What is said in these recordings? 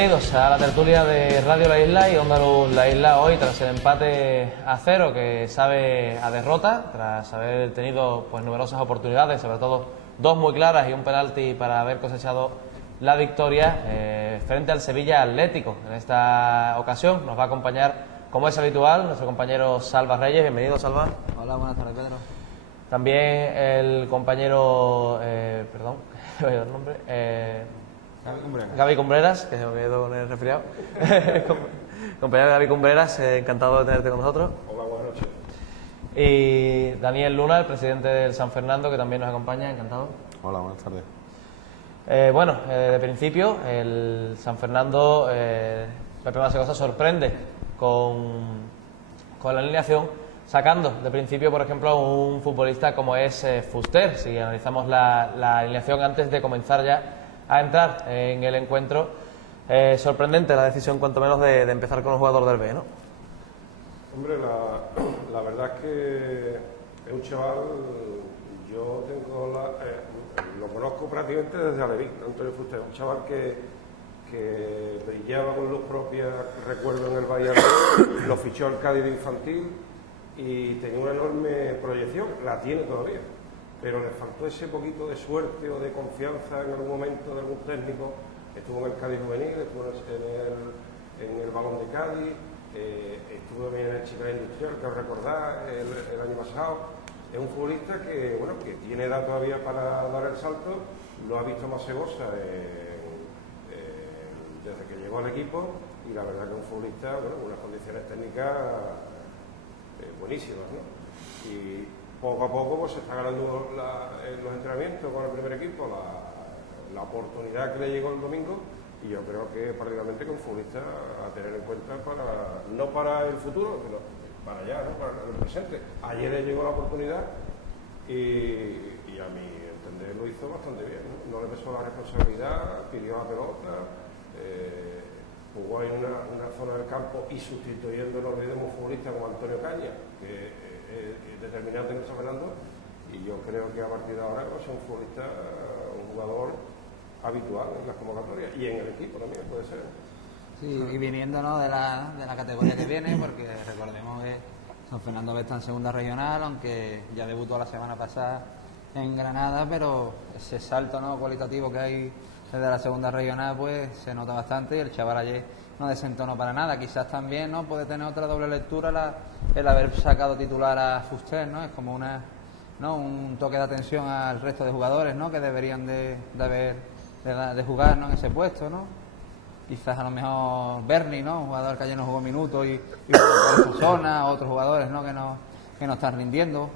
Bienvenidos a la tertulia de Radio La Isla y Onda Luz La Isla hoy tras el empate a 0 que sabe a derrota, tras haber tenido pues numerosas oportunidades, sobre todo dos muy claras y un penalti para haber cosechado la victoria frente al Sevilla Atlético. En esta ocasión nos va a acompañar, como es habitual, nuestro compañero Salva Reyes. Bienvenido, Salva. Hola, buenas tardes, Pedro. También el compañero, perdón, ¿qué voy a dar el nombre? Gaby Cumbreras, que se me quedó con el resfriado. Compañero Gaby Cumbreras, encantado de tenerte con nosotros. Hola, buenas noches. Y Daniel Luna, el presidente del San Fernando, que también nos acompaña, encantado. Hola, buenas tardes. De principio, el San Fernando, Pepe Masegosa sorprende con la alineación, sacando de principio, por ejemplo, a un futbolista como es Fuster. Si analizamos la alineación antes de comenzar ya a entrar en el encuentro, sorprendente la decisión, cuanto menos, de empezar con un jugador del B, ¿no? Hombre, la verdad es que es un chaval, yo tengo lo conozco prácticamente desde Alevín, Antonio Fuster, un chaval que brillaba con los propios recuerdos en el Valladolid, lo fichó el Cádiz de infantil y tenía una enorme proyección, la tiene todavía, pero le faltó ese poquito de suerte o de confianza en algún momento de algún técnico. Estuvo en el Cádiz juvenil, estuvo en el Balón de Cádiz, estuvo también en el Chiclana Industrial, que recordar, el año pasado. Es un futbolista que tiene edad todavía para dar el salto, lo ha visto Masegosa desde que llegó al equipo, y la verdad que es un futbolista, con unas condiciones técnicas buenísimas, ¿no? Y poco a poco pues se está ganando en los entrenamientos con el primer equipo la oportunidad que le llegó el domingo, y yo creo que prácticamente que un futbolista a tener en cuenta no para el futuro, sino para allá, ¿no? Para el presente. Ayer le llegó la oportunidad y a mi entender lo hizo bastante bien, ¿no? No le pesó la responsabilidad, pidió la pelota, jugó en una zona del campo y sustituyendo, no olvidemos, un futbolista como Antonio Caña, que determinante en el San Fernando, y yo creo que a partir de ahora va a ser un futbolista, un jugador habitual en las convocatorias y en el equipo también puede ser. Sí, y viniendo, ¿no?, de la categoría que viene, porque recordemos que San Fernando B está en segunda regional, aunque ya debutó la semana pasada en Granada, pero ese salto, ¿no?, cualitativo que hay desde la segunda regional pues se nota bastante, y el chaval ayer no desentonó para nada. Quizás también, ¿no?, puede tener otra doble lectura el haber sacado titular a Fuster, ¿no? Es como un toque de atención al resto de jugadores, ¿no?, que deberían de jugar, ¿no?, en ese puesto, ¿no? Quizás a lo mejor Berni, ¿no?, un jugador que ayer no jugó minutos y por esa zona, otros jugadores, ¿no?, que no están rindiendo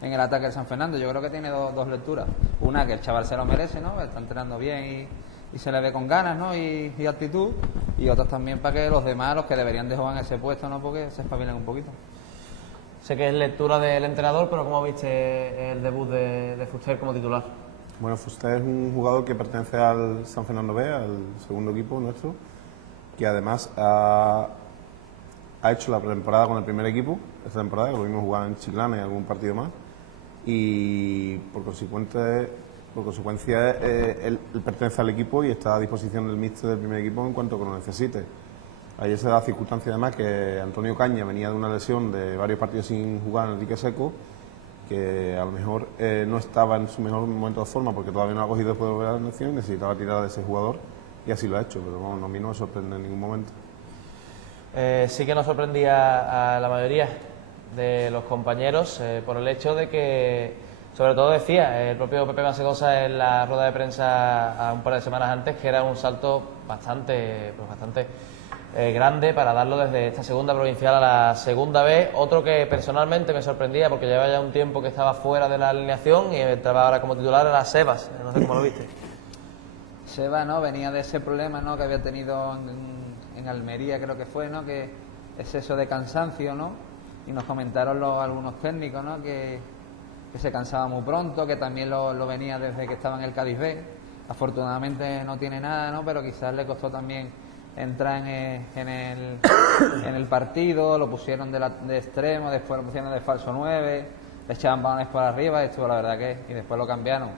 en el ataque de San Fernando. Yo creo que tiene dos lecturas. Una, que el chaval se lo merece, ¿no?, está entrenando bien y se le ve con ganas, ¿no?, y actitud, y otras también para que los demás, los que deberían de jugar en ese puesto, ¿no?, porque se espabilen un poquito. Sé que es lectura del entrenador, pero ¿cómo viste el debut de Fuster como titular? Bueno, Fuster es un jugador que pertenece al San Fernando B, al segundo equipo nuestro, que además ha hecho la pretemporada con el primer equipo esta temporada, que lo vimos jugar en Chiclana y algún partido más, y por consecuencia él pertenece al equipo y está a disposición del míster del primer equipo en cuanto que lo necesite. Ayer se da la circunstancia además que Antonio Caña venía de una lesión de varios partidos sin jugar en el dique seco, que a lo mejor no estaba en su mejor momento de forma porque todavía no ha cogido después de volver a la lesión y necesitaba tirar de ese jugador, y así lo ha hecho, pero bueno, a mí no me sorprende en ningún momento. Sí que nos sorprendía a la mayoría de los compañeros por el hecho de que, sobre todo decía el propio Pepe Masegosa en la rueda de prensa a un par de semanas antes, que era un salto bastante grande para darlo desde esta segunda provincial a la segunda B. Otro que personalmente me sorprendía porque llevaba ya un tiempo que estaba fuera de la alineación y entraba ahora como titular, era Sebas. No sé cómo lo viste. Sebas, ¿no?, venía de ese problema, ¿no?, que había tenido en Almería, creo que fue, ¿no?, que exceso de cansancio, ¿no?, y nos comentaron algunos técnicos, ¿no?, que se cansaba muy pronto, que también lo venía desde que estaba en el Cádiz B. Afortunadamente no tiene nada, ¿no?, pero quizás le costó también entrar en el partido, lo pusieron de extremo, después lo pusieron de falso 9, le echaban balones por arriba, estuvo, la verdad, y después lo cambiaron.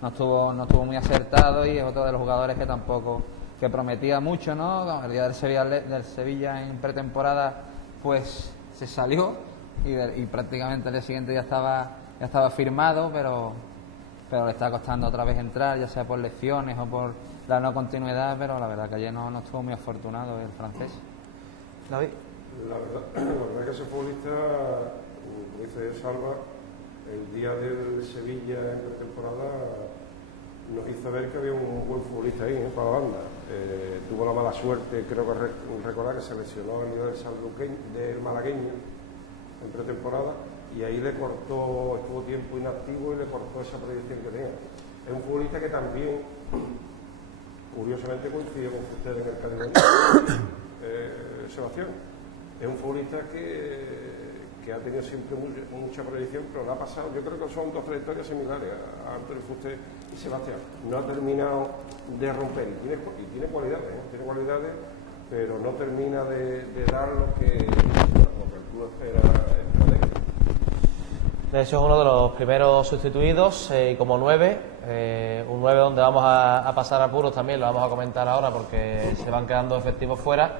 No estuvo muy acertado, y es otro de los jugadores que tampoco que prometía mucho, ¿no? El día del Sevilla en pretemporada, pues se salió y prácticamente el día siguiente ya estaba firmado, pero le está costando otra vez entrar, ya sea por lesiones o por la no continuidad, pero la verdad que ayer no estuvo muy afortunado el francés. David. La verdad es que ese futbolista, como dice Salva, el día del Sevilla en pretemporada nos hizo ver que había un buen futbolista ahí, para la banda. Tuvo la mala suerte, creo que recordar que se lesionó a nivel del malagueño en pretemporada, y ahí le cortó, estuvo tiempo inactivo y le cortó esa proyección que tenía. Es un futbolista que también, curiosamente, coincidió con usted en el Cádiz, Sebastián. Es un futbolista que ha tenido siempre mucha proyección, pero le ha pasado, yo creo que son dos trayectorias similares a Antonio Fuster y Sebastián. No ha terminado de romper, y tiene cualidades, pero no termina de dar lo que el club espera. De hecho, es uno de los primeros sustituidos y como 9, un 9 donde vamos a pasar apuros también, lo vamos a comentar ahora porque se van quedando efectivos fuera.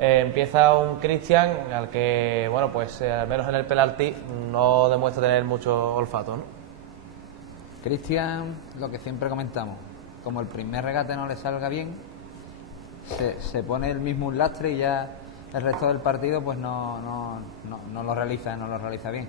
Empieza un Cristian al que, bueno, pues al menos en el penalti no demuestra tener mucho olfato, ¿no? Cristian, lo que siempre comentamos, como el primer regate no le salga bien, se pone el mismo un lastre y ya el resto del partido pues no lo realiza bien.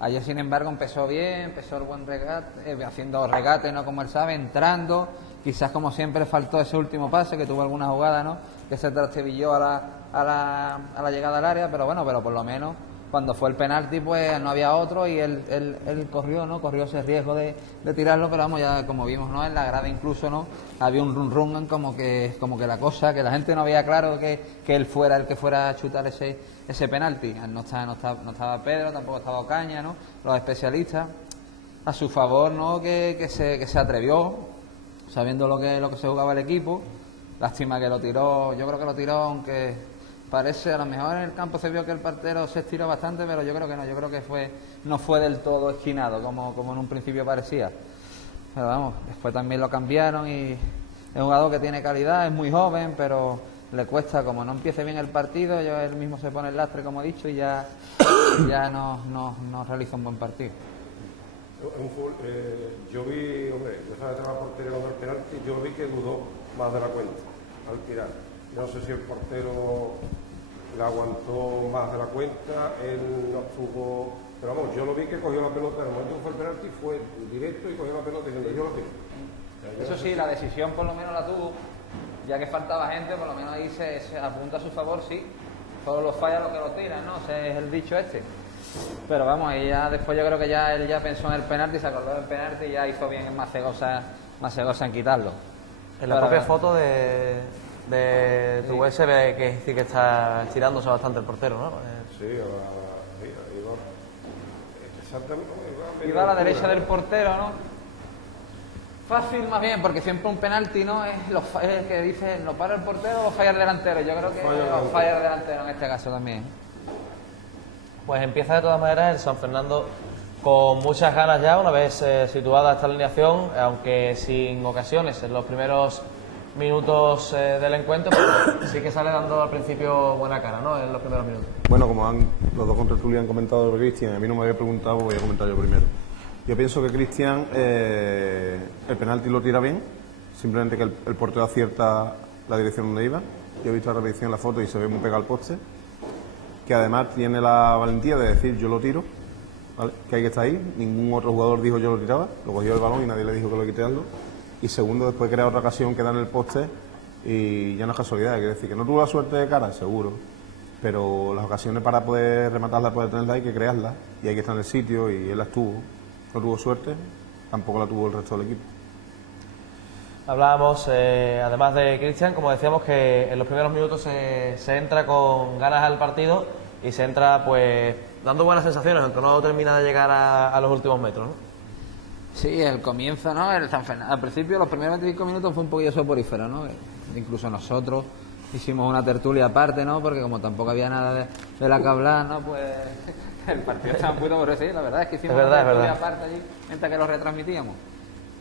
Ayer, sin embargo, empezó bien, empezó el buen regate, haciendo regate, ¿no? Como él sabe, entrando, quizás como siempre faltó ese último pase, que tuvo alguna jugada, ¿no? Que se trastabilló a la llegada al área, pero bueno, pero por lo menos cuando fue el penalti pues no había otro y él corrió, ¿no? Corrió ese riesgo de tirarlo, pero vamos, ya como vimos, ¿no? En la grada incluso, ¿no? Había un run como que la cosa, que la gente no veía claro que él fuera el que fuera a chutar ese penalti. No estaba Pedro, tampoco estaba Ocaña, ¿no? Los especialistas a su favor, ¿no? Que se atrevió, sabiendo lo que se jugaba el equipo. Lástima que lo tiró, yo creo que lo tiró, aunque parece, a lo mejor en el campo se vio que el portero se estiró bastante, pero yo creo que no, yo creo que no fue del todo esquinado como en un principio parecía. Pero vamos, después también lo cambiaron y es un jugador que tiene calidad, es muy joven, pero le cuesta, como no empiece bien el partido, él mismo se pone el lastre, como he dicho, y ya no realiza un buen partido. Yo vi, hombre, yo estaba detrás del portero cuando el penalti, yo vi que dudó más de la cuenta al tirar. Yo no sé si el portero le aguantó más de la cuenta, él no estuvo, pero vamos, yo lo vi que cogió la pelota, en el momento que fue el penalti fue directo y cogió la pelota y yo lo tiro. Eso sí, la decisión por lo menos la tuvo, ya que faltaba gente, por lo menos ahí se apunta a su favor, sí. Todos los falla lo que lo tiran, ¿no? Ese es el dicho este. Pero vamos, y ya después yo creo que ya él ya pensó en el penalti, se acordó del penalti y ya hizo bien en Macegosa en quitarlo. En la propia foto de tu se ve que sí que está estirándose bastante el portero, ¿no? Sí, ahí va. Exactamente. Iba a la derecha del portero, ¿no? Fácil más bien, porque siempre un penalti, ¿no? Es que dice, ¿lo para el portero o lo falla el delantero? Yo creo que lo falla el delantero en este caso también. Pues empieza de todas maneras el San Fernando con muchas ganas ya, una vez situada esta alineación, aunque sin ocasiones en los primeros minutos del encuentro, pero sí que sale dando al principio buena cara, ¿no? En los primeros minutos. Bueno, como los dos contertulios han comentado sobre Cristian, a mí no me había preguntado, voy a comentar yo primero. Yo pienso que Cristian el penalti lo tira bien, simplemente que el portero acierta la dirección donde iba. Yo he visto la repetición en la foto y se ve muy pegado al poste. Que además tiene la valentía de decir yo lo tiro, ¿vale? Que hay que estar ahí, ningún otro jugador dijo yo lo tiraba, lo cogió el balón y nadie le dijo que lo quitarlo. Y segundo, después crea otra ocasión que da en el poste y ya no es casualidad, quiere decir que no tuvo la suerte de cara, seguro, pero las ocasiones para poder rematarla, poder tenerla, hay que crearlas y hay que estar en el sitio y él las tuvo. No tuvo suerte, tampoco la tuvo el resto del equipo. Hablábamos, además de Cristian, como decíamos, que en los primeros minutos se entra con ganas al partido y se entra pues dando buenas sensaciones, aunque no termina de llegar a los últimos metros, ¿no? Sí, el comienzo, ¿no? Al principio, los primeros 25 minutos fue un poquillo soporífero, ¿no? Incluso nosotros hicimos una tertulia aparte, ¿no? Porque como tampoco había nada de la que hablar, ¿no? Pues el partido estaba muy aburrido, sí, la verdad es que hicimos una tertulia aparte allí mientras que lo retransmitíamos.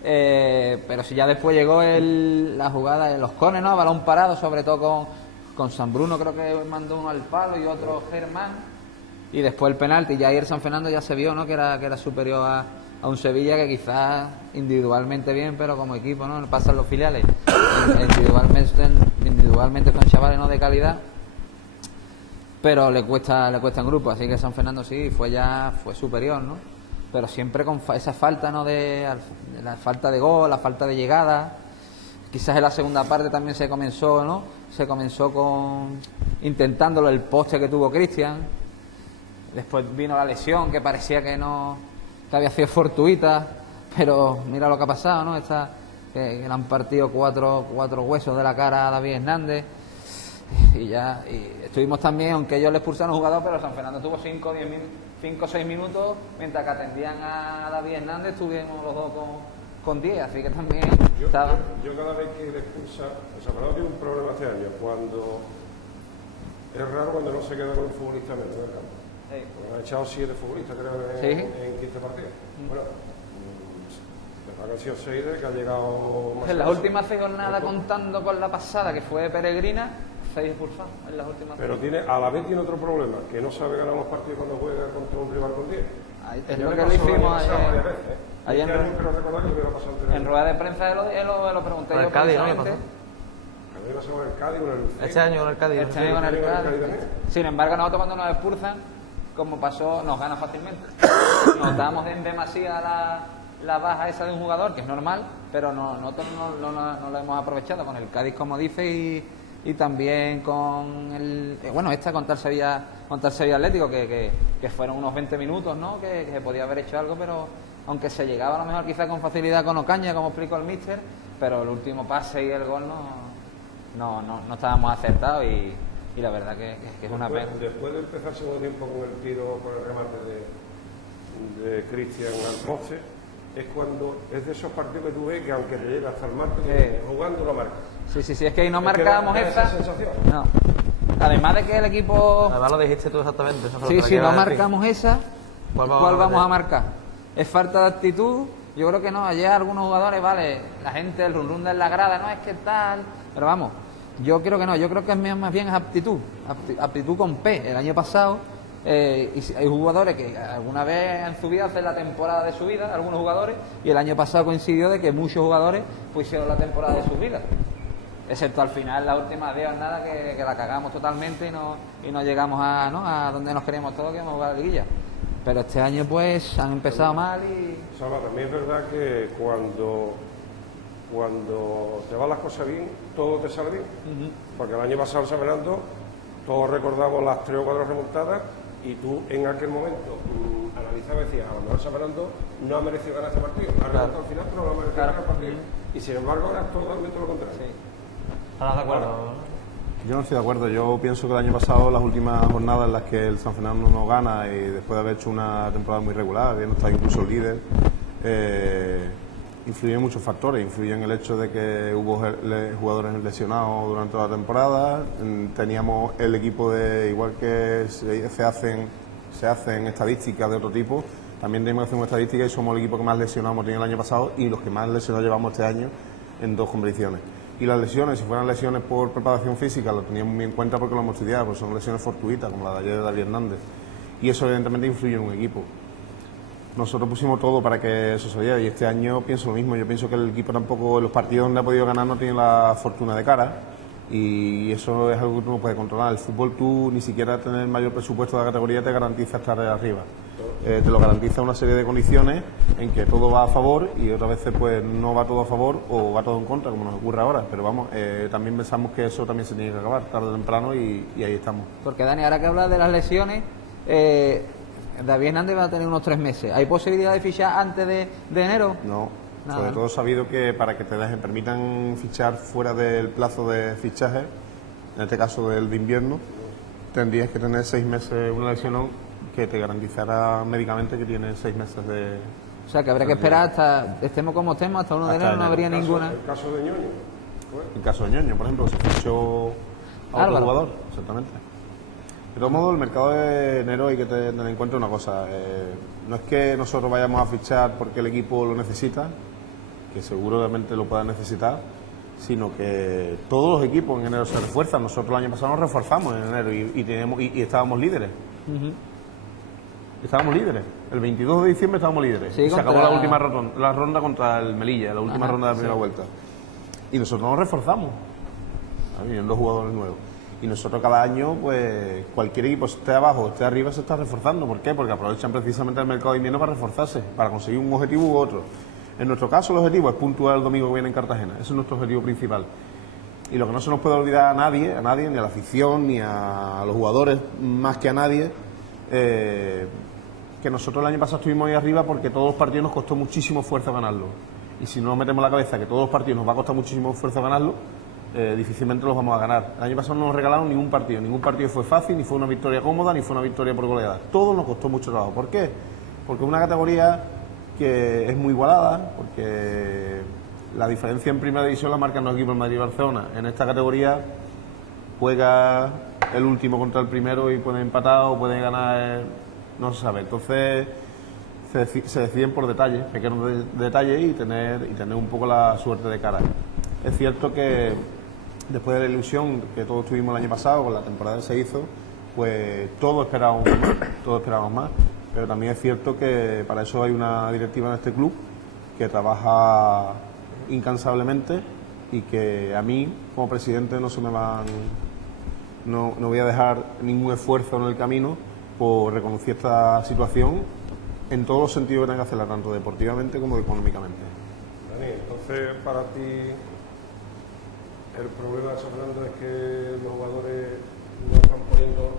Pero si ya después llegó la jugada de los cones, ¿no? Balón parado, sobre todo con San Bruno, creo que mandó uno al palo y otro Germán. Y después el penalti, ya ahí el San Fernando ya se vio, ¿no? Que era superior a un Sevilla que quizás individualmente bien, pero como equipo, ¿no? Pasan los filiales individualmente con chavales, ¿no? De calidad, pero le cuesta en grupo. Así que San Fernando sí fue superior, ¿no? Pero siempre con esa falta, ¿no? De la falta de gol, la falta de llegada. Quizás en la segunda parte también se comenzó, ¿no? Se comenzó con intentándolo el poste que tuvo Cristian. Después vino la lesión, que parecía que había sido fortuita, pero mira lo que ha pasado, ¿no? Que le han partido cuatro huesos de la cara a David Hernández. Y estuvimos también, aunque ellos le expulsaron a un jugador, pero San Fernando tuvo 5 o 6 minutos, mientras que atendían a David Hernández, estuvimos los dos con 10, así que también yo cada vez que le expulsa, o sea, Fernando tiene un problema este año, es raro cuando no se queda con un futbolista menos en el campo. Sí. Porque han echado 7 futbolistas, creo, en 15 partidos. Bueno, han sido 6 de que ha llegado más. En las últimas 6 jornadas, contando con la pasada, que fue peregrina, 6 expulsados en las últimas. Pero a la vez tiene otro problema, que no sabe ganar los partidos cuando juega contra un rival con 10. Es lo que le hicimos ayer. En rueda de prensa lo pregunté yo. El Cádiz, ¿no? Este año con el Cádiz. Sin embargo, nosotros cuando nos expulsan, como pasó, nos gana fácilmente. Nos damos en demasía la baja esa de un jugador, que es normal, pero nosotros no lo hemos aprovechado con el Cádiz, como dice, y también con contra el Sevilla Atlético, que fueron unos 20 minutos, ¿no? Que se podía haber hecho algo, pero aunque se llegaba a lo mejor quizá con facilidad con Ocaña, como explicó el míster, pero el último pase y el gol no estábamos acertados, y la verdad que es una pena. Después de empezar el segundo tiempo con el tiro, con el remate de Cristian al poste, es de esos partidos que tú ves que aunque te llega hasta el martes, jugando lo marca. Sí, es que ahí no marcábamos esa sensación. No. Además de que el equipo... Además lo dijiste tú exactamente. Si no marcamos esa, ¿cuál vamos a marcar? ¿Es falta de actitud? Yo creo que no. Ayer algunos jugadores, vale, la gente, el run de la grada, no es que tal... Pero vamos, yo creo que no. Yo creo que más bien es aptitud con P. El año pasado... hay jugadores que alguna vez en su vida hacen la temporada de su vida, algunos jugadores, y el año pasado coincidió de que muchos jugadores hicieron la temporada de sus vidas, excepto al final, la última jornada que la cagamos totalmente y no llegamos a donde nos queremos todos, que hemos jugado la liguilla. Pero este año pues han empezado mal y... Salva, también es verdad que cuando te van las cosas bien, todo te sale bien. Porque el año pasado en San Fernando todos recordamos las 3 o 4 remontadas, y tú en aquel momento analizabas y decías, a lo mejor San Fernando no ha merecido ganar este partido, ha remontado al final, pero no ha merecido ganar el partido. Y sin embargo ahora es totalmente lo contrario. ¿Estás de acuerdo? Yo no estoy de acuerdo. Yo pienso que el año pasado, las últimas jornadas en las que el San Fernando no gana, y después de haber hecho una temporada muy regular, habiendo estado incluso líder, influyen muchos factores. Influye en el hecho de que hubo jugadores lesionados durante toda la temporada. Teníamos el equipo igual que se hacen estadísticas de otro tipo, también tenemos que hacer una estadística, y somos el equipo que más lesionados hemos tenido el año pasado y los que más lesionados llevamos este año en 2 competiciones. Y las lesiones, si fueran lesiones por preparación física, lo teníamos muy en cuenta porque lo hemos estudiado, porque son lesiones fortuitas, como la de ayer de David Hernández. Y eso evidentemente influye en un equipo. Nosotros pusimos todo para que eso saliera, y este año pienso lo mismo. Yo pienso que el equipo tampoco, en los partidos donde ha podido ganar, no tiene la fortuna de cara, y eso es algo que tú no puedes controlar. El fútbol, tú ni siquiera tener el mayor presupuesto de la categoría te garantiza estar arriba. Te lo garantiza una serie de condiciones en que todo va a favor y otras veces pues no va todo a favor o va todo en contra, como nos ocurre ahora. Pero vamos, también pensamos que eso también se tiene que acabar tarde o temprano, y ahí estamos. Porque Dani, ahora que hablas de las lesiones, David Hernández va a tener unos 3 meses. ¿Hay posibilidad de fichar antes de enero? No. Nada. Sobre todo sabido que para que te permitan fichar fuera del plazo de fichaje, en este caso del de invierno, tendrías que tener 6 meses una lesión que te garantizará médicamente que tienes 6 meses de... O sea, que habría que esperar hasta, estemos como estemos, hasta 1 de enero no habría ninguna... El caso de Ñoño. El caso de Ñoño, por ejemplo, se fichó a otro jugador, exactamente. De todos modos, el mercado de enero hay que tener en cuenta una cosa. No es que nosotros vayamos a fichar porque el equipo lo necesita, que seguramente lo puedan necesitar, sino que todos los equipos en enero se refuerzan. Nosotros el año pasado nos reforzamos en enero y estábamos líderes. Estábamos líderes. El 22 de diciembre estábamos líderes. Sí, se acabó la última ronda contra el Melilla, la última ronda de la primera vuelta. Y nosotros nos reforzamos. Vienen dos jugadores nuevos. Y nosotros cada año, pues cualquier equipo esté abajo o esté arriba se está reforzando. ¿Por qué? Porque aprovechan precisamente el mercado de invierno para reforzarse, para conseguir un objetivo u otro. En nuestro caso el objetivo es puntuar el domingo que viene en Cartagena. Ese es nuestro objetivo principal. Y lo que no se nos puede olvidar a nadie, ni a la afición, ni a los jugadores, más que a nadie, que nosotros el año pasado estuvimos ahí arriba porque todos los partidos nos costó muchísimo esfuerzo ganarlo. Y si no nos metemos en la cabeza que todos los partidos nos va a costar muchísimo esfuerzo ganarlo, difícilmente los vamos a ganar. El año pasado no nos regalaron ningún partido fue fácil, ni fue una victoria cómoda, ni fue una victoria por goleada. Todo nos costó mucho trabajo. ¿Por qué? Porque es una categoría que es muy igualada, porque la diferencia en primera división la marcan los equipos de Madrid y Barcelona. En esta categoría juega el último contra el primero y pueden empatar o pueden ganar, no se sabe. Entonces se deciden por detalles, pequeños detalles y tener un poco la suerte de cara. Es cierto que después de la ilusión que todos tuvimos el año pasado, con la temporada que se hizo, pues todos esperábamos más, pero también es cierto que para eso hay una directiva en este club que trabaja incansablemente y que a mí, como presidente, no voy a dejar ningún esfuerzo en el camino por reconocer esta situación en todos los sentidos que tenga que hacerla, tanto deportivamente como económicamente. Dani, entonces para ti el problema de San Fernando es que los jugadores no están poniendo,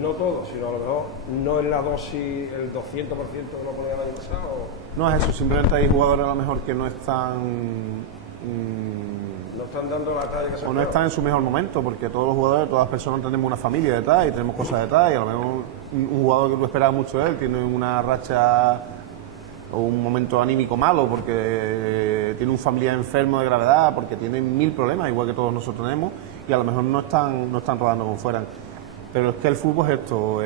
no todos, sino a lo mejor no en la dosis, el 200% que lo ponían el año pasado. No es eso, simplemente hay jugadores a lo mejor que no están no están dando la talla que se o no están en su mejor momento, porque todos los jugadores, todas las personas tenemos una familia detrás y tenemos cosas detrás, y a lo mejor un jugador que tú esperabas mucho de él tiene una racha o un momento anímico malo porque tiene un familiar enfermo de gravedad, porque tiene 1000 problemas, igual que todos nosotros tenemos, y a lo mejor no están rodando como fueran. Pero es que el fútbol es esto.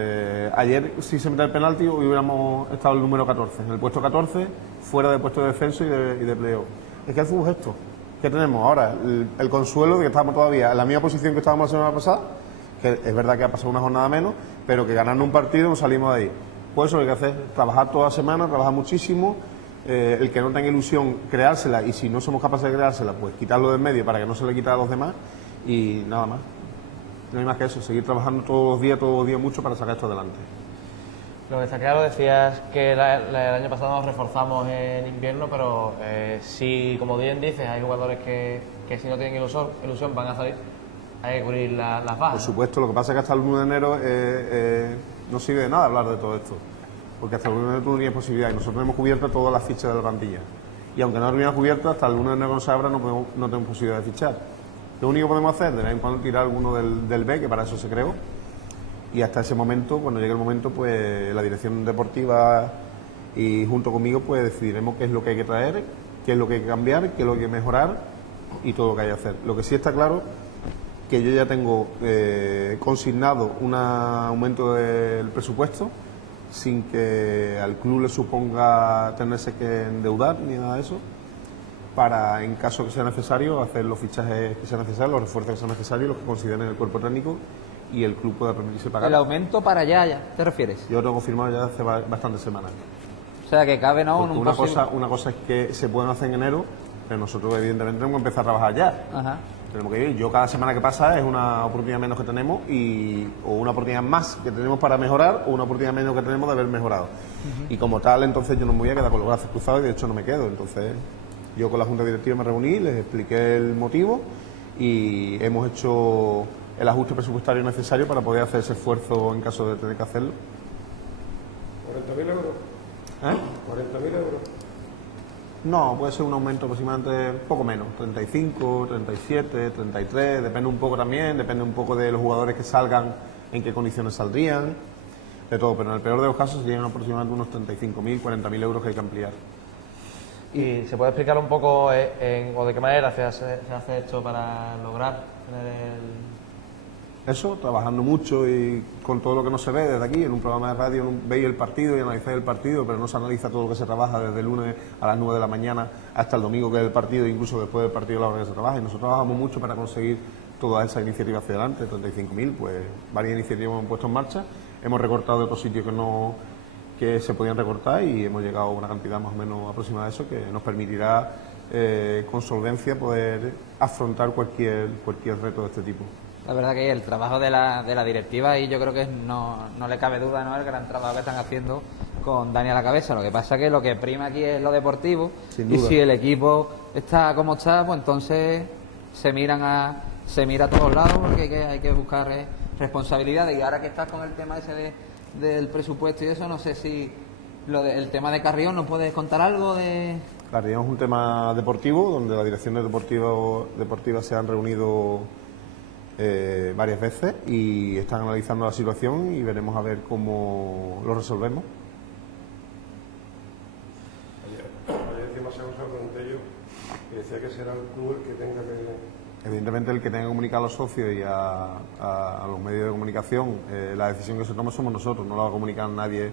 Ayer, si se mete el penalti, hoy hubiéramos estado el número 14, en el puesto 14, fuera del puesto de descenso y de playoff. Es que el fútbol es esto. ¿Qué tenemos ahora? El consuelo de que estamos todavía en la misma posición que estábamos la semana pasada, que es verdad que ha pasado una jornada menos, pero que ganando un partido nos salimos de ahí. Pues eso lo que hay que hacer, trabajar toda la semana, trabajar muchísimo, el que no tenga ilusión, creársela, y si no somos capaces de creársela, pues quitarlo del medio para que no se le quite a los demás, y nada más. No hay más que eso, seguir trabajando todos los días mucho para sacar esto adelante. Lo que está claro, decías que el año pasado nos reforzamos en invierno, pero sí, como bien dices, hay jugadores que si no tienen ilusión van a salir, hay que cubrir las bajas. Por supuesto, lo que pasa es que hasta el 1 de enero no sirve de nada hablar de todo esto, porque hasta el 1 de enero tú no tienes posibilidad, y nosotros hemos cubierto todas las fichas de la plantilla. Y aunque no lo cubierto, hasta el 1 de enero que no se abra no tenemos posibilidad de fichar. Lo único que podemos hacer, de vez en cuando tirar alguno del B, que para eso se creó, y hasta ese momento, cuando llegue el momento, pues la dirección deportiva y junto conmigo pues decidiremos qué es lo que hay que traer, qué es lo que hay que cambiar, qué es lo que hay que mejorar y todo lo que hay que hacer. Lo que sí está claro, que yo ya tengo consignado un aumento del presupuesto sin que al club le suponga tenerse que endeudar ni nada de eso, para, en caso que sea necesario, hacer los fichajes que sean necesarios, los refuerzos que sean necesarios, los que consideren el cuerpo técnico, y el club pueda permitirse pagar. ¿El aumento para allá, te refieres? Yo lo tengo confirmado ya hace bastantes semanas. O sea, que cabe, ¿no? Porque una cosa es que se pueden hacer en enero, pero nosotros evidentemente tenemos que empezar a trabajar ya. Ajá. Tenemos que ir. Yo cada semana que pasa es una oportunidad menos que tenemos, o una oportunidad más que tenemos para mejorar, o una oportunidad menos que tenemos de haber mejorado. Y como tal, entonces yo no me voy a quedar con los brazos cruzados, y de hecho no me quedo. Entonces yo con la Junta Directiva me reuní, les expliqué el motivo y hemos hecho el ajuste presupuestario necesario para poder hacer ese esfuerzo en caso de tener que hacerlo. ¿40.000 euros? ¿Eh? ¿40.000 euros? No, puede ser un aumento aproximadamente poco menos, 35, 37, 33, depende un poco también, depende un poco de los jugadores que salgan, en qué condiciones saldrían, de todo, pero en el peor de los casos llegan aproximadamente unos 35.000, 40.000 euros que hay que ampliar. ¿Y se puede explicar un poco o de qué manera se hace esto para lograr tener eso, trabajando mucho y con todo lo que no se ve desde aquí, en un programa de radio veis el partido y analizáis el partido, pero no se analiza todo lo que se trabaja desde el lunes a las 9 de la mañana hasta el domingo que es el partido, incluso después del partido a la hora que se trabaja, y nosotros trabajamos mucho para conseguir todas esas iniciativas hacia adelante, 35.000, pues varias iniciativas hemos puesto en marcha, hemos recortado de otros sitios que se podían recortar y hemos llegado a una cantidad más o menos aproximada de eso que nos permitirá con solvencia poder afrontar cualquier reto de este tipo. La verdad que el trabajo de la directiva, y yo creo que no le cabe duda, ¿no?, el gran trabajo que están haciendo con Dani a la cabeza. Lo que pasa es que lo que prima aquí es lo deportivo, y si el equipo está como está, pues entonces se mira a todos lados, porque hay que buscar responsabilidades. Y ahora que estás con el tema ese del presupuesto y eso, no sé si el tema de Carrión, ¿nos puedes contar algo de...? Carrión es un tema deportivo, donde la dirección deportiva se han reunido varias veces y están analizando la situación y veremos a ver cómo lo resolvemos. Ayer encima se ha pregunté yo y decía que será el club el que tenga que... Evidentemente el que tenga que comunicar a los socios y a los medios de comunicación, la decisión que se toma somos nosotros, no la va a comunicar nadie,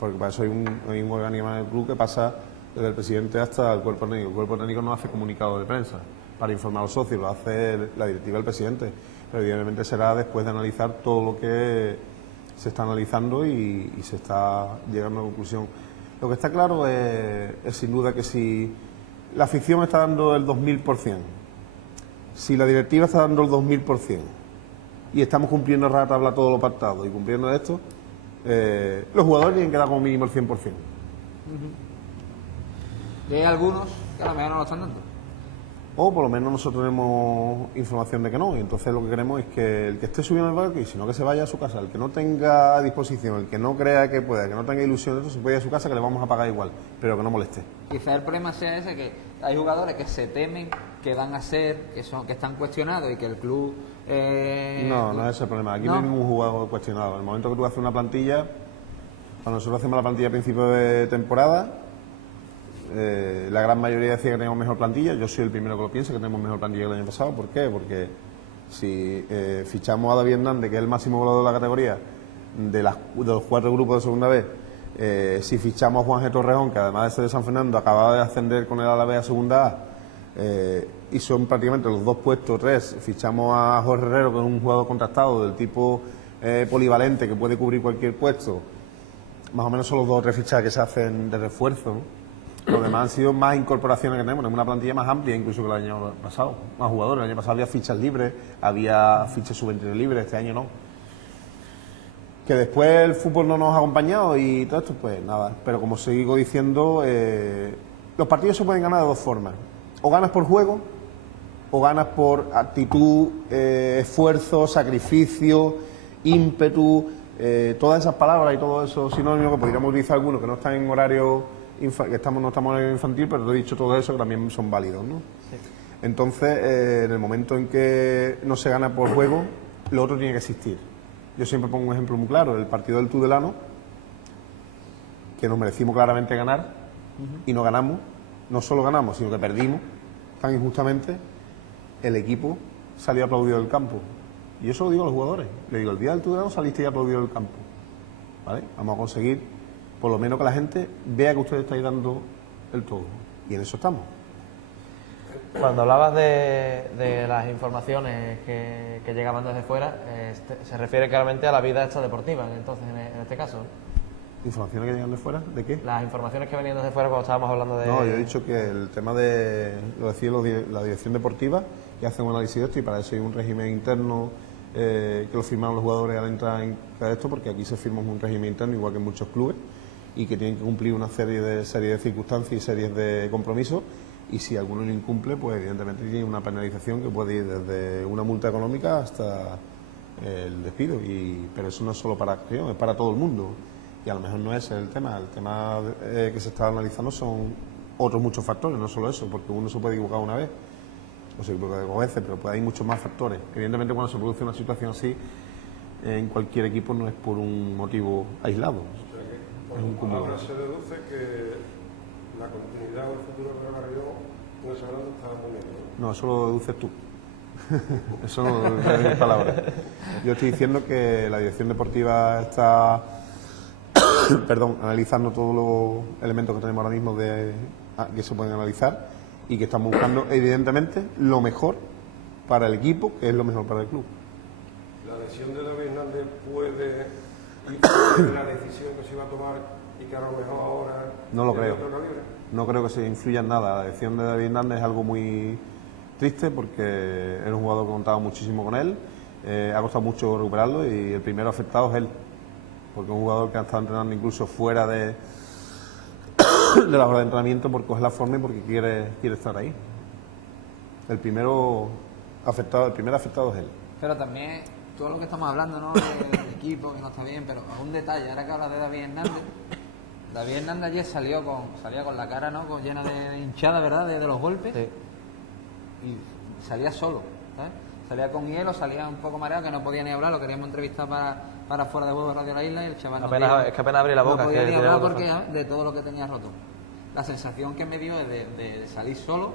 porque para eso hay un organismo del club que pasa desde el presidente hasta el cuerpo técnico. El cuerpo técnico no hace comunicado de prensa para informar a los socios, lo hace la directiva del presidente, pero evidentemente será después de analizar todo lo que se está analizando y se está llegando a una conclusión. Lo que está claro es sin duda que si la afición está dando el 2000%, si la directiva está dando el 2000% y estamos cumpliendo a rajatabla todo lo pactado y cumpliendo esto, los jugadores tienen que dar como mínimo el 100%. Y hay algunos que a lo mejor no lo están dando. O por lo menos nosotros tenemos información de que no, y entonces lo que queremos es que el que esté subiendo el barco, y si no, que se vaya a su casa, el que no tenga a disposición, el que no crea que pueda, que no tenga ilusión de eso, se puede ir a su casa, que le vamos a pagar igual, pero que no moleste. Quizás el problema sea ese, que hay jugadores que se temen, que van a ser, que están cuestionados y que el club... No es ese el problema. Aquí no hay ningún jugador cuestionado. En el momento que tú haces una plantilla, cuando nosotros hacemos la plantilla a principio de temporada, la gran mayoría decía que teníamos mejor plantilla. Yo soy el primero que lo piensa, que tenemos mejor plantilla que el año pasado. ¿Por qué? Porque si fichamos a David Hernández, que es el máximo goleador de la categoría, de los 4 grupos de segunda vez, si fichamos a Juan G. Torrejón, que además de ser de San Fernando, acababa de ascender con el Alavés a segunda A, y son prácticamente los 2 puestos, 3, fichamos a Jorge Herrero, que es un jugador contrastado del tipo polivalente, que puede cubrir cualquier puesto. Más o menos son los 2 o 3 fichajes que se hacen de refuerzo, ¿no? Los demás han sido más incorporaciones que tenemos, una plantilla más amplia incluso que el año pasado, más jugadores. El año pasado había fichas libres, había fichas sub-23 libres, este año no. Que después el fútbol no nos ha acompañado y todo esto, pues nada. Pero como sigo diciendo, los partidos se pueden ganar de 2 formas. O ganas por juego, o ganas por actitud, esfuerzo, sacrificio, ímpetu, todas esas palabras y todo eso sinónimos que podríamos utilizar algunos que no están en horario no estamos en horario infantil, pero te he dicho todo eso que también son válidos, ¿no? Sí. Entonces, en el momento en que no se gana por juego, lo otro tiene que existir. Yo siempre pongo un ejemplo muy claro, el partido del Tudelano, que nos merecimos claramente ganar y no ganamos, no solo ganamos, sino que perdimos tan injustamente. El equipo salió aplaudido del campo, y eso lo digo a los jugadores, le digo, el día del Tudelano saliste y aplaudido del campo, ¿vale? Vamos a conseguir por lo menos que la gente vea que ustedes estáis dando el todo, y en eso estamos. Cuando hablabas de las informaciones que llegaban desde fuera, se refiere claramente a la vida extradeportiva, entonces en este caso. ¿Informaciones que llegan de fuera? ¿De qué? Las informaciones que venían desde fuera cuando estábamos hablando de... No, yo he dicho que el tema de, lo decía la dirección deportiva, que hacen un análisis de esto, y para eso hay un régimen interno que lo firman los jugadores al entrar en cada esto, porque aquí se firma un régimen interno, igual que en muchos clubes, y que tienen que cumplir una serie de circunstancias y series de compromisos, y si alguno lo incumple, pues evidentemente tiene una penalización que puede ir desde una multa económica hasta el despido, pero eso no es solo para acción, es para todo el mundo, y a lo mejor no es el tema que se está analizando son otros muchos factores, no solo eso, porque uno se puede equivocar una vez, o se equivoca 2 veces, pero puede haber muchos más factores. Evidentemente cuando se produce una situación así, en cualquier equipo no es por un motivo aislado. Ahora se deduce que la continuidad del futuro de Carrión en ese grado está muy bien. No, eso lo deduces tú. Eso no es palabras. Yo estoy diciendo que la dirección deportiva está analizando todos los elementos que tenemos ahora mismo que se pueden analizar y que estamos buscando evidentemente lo mejor para el equipo, que es lo mejor para el club. La lesión de David Hernández puede influir en la decisión que se iba a tomar y que a lo mejor ahora no lo es de creo. otro calibre. No creo que se influya en nada. La decisión de David Hernández es algo muy triste porque era un jugador que contaba muchísimo con él, ha costado mucho recuperarlo y el primero afectado es él, porque es un jugador que ha estado entrenando incluso fuera de la hora de entrenamiento por coger la forma y porque quiere estar ahí. El primer afectado es él. Pero también todo lo que estamos hablando, ¿no? Del equipo, que no está bien, pero un detalle, ahora que hablas de David Hernández ayer salía con la cara, ¿no? Llena de hinchada, ¿verdad? De los golpes. Sí. Y salía solo, ¿sabes? Salía con hielo, salía un poco mareado, que no podía ni hablar, lo queríamos entrevistar para Fuera de Juego de Radio La Isla y el chaval Es que apenas abrí la boca. no podía es que ni tenía hablar boca porque fuerte. de todo lo que tenía roto. La sensación que me dio es de salir solo,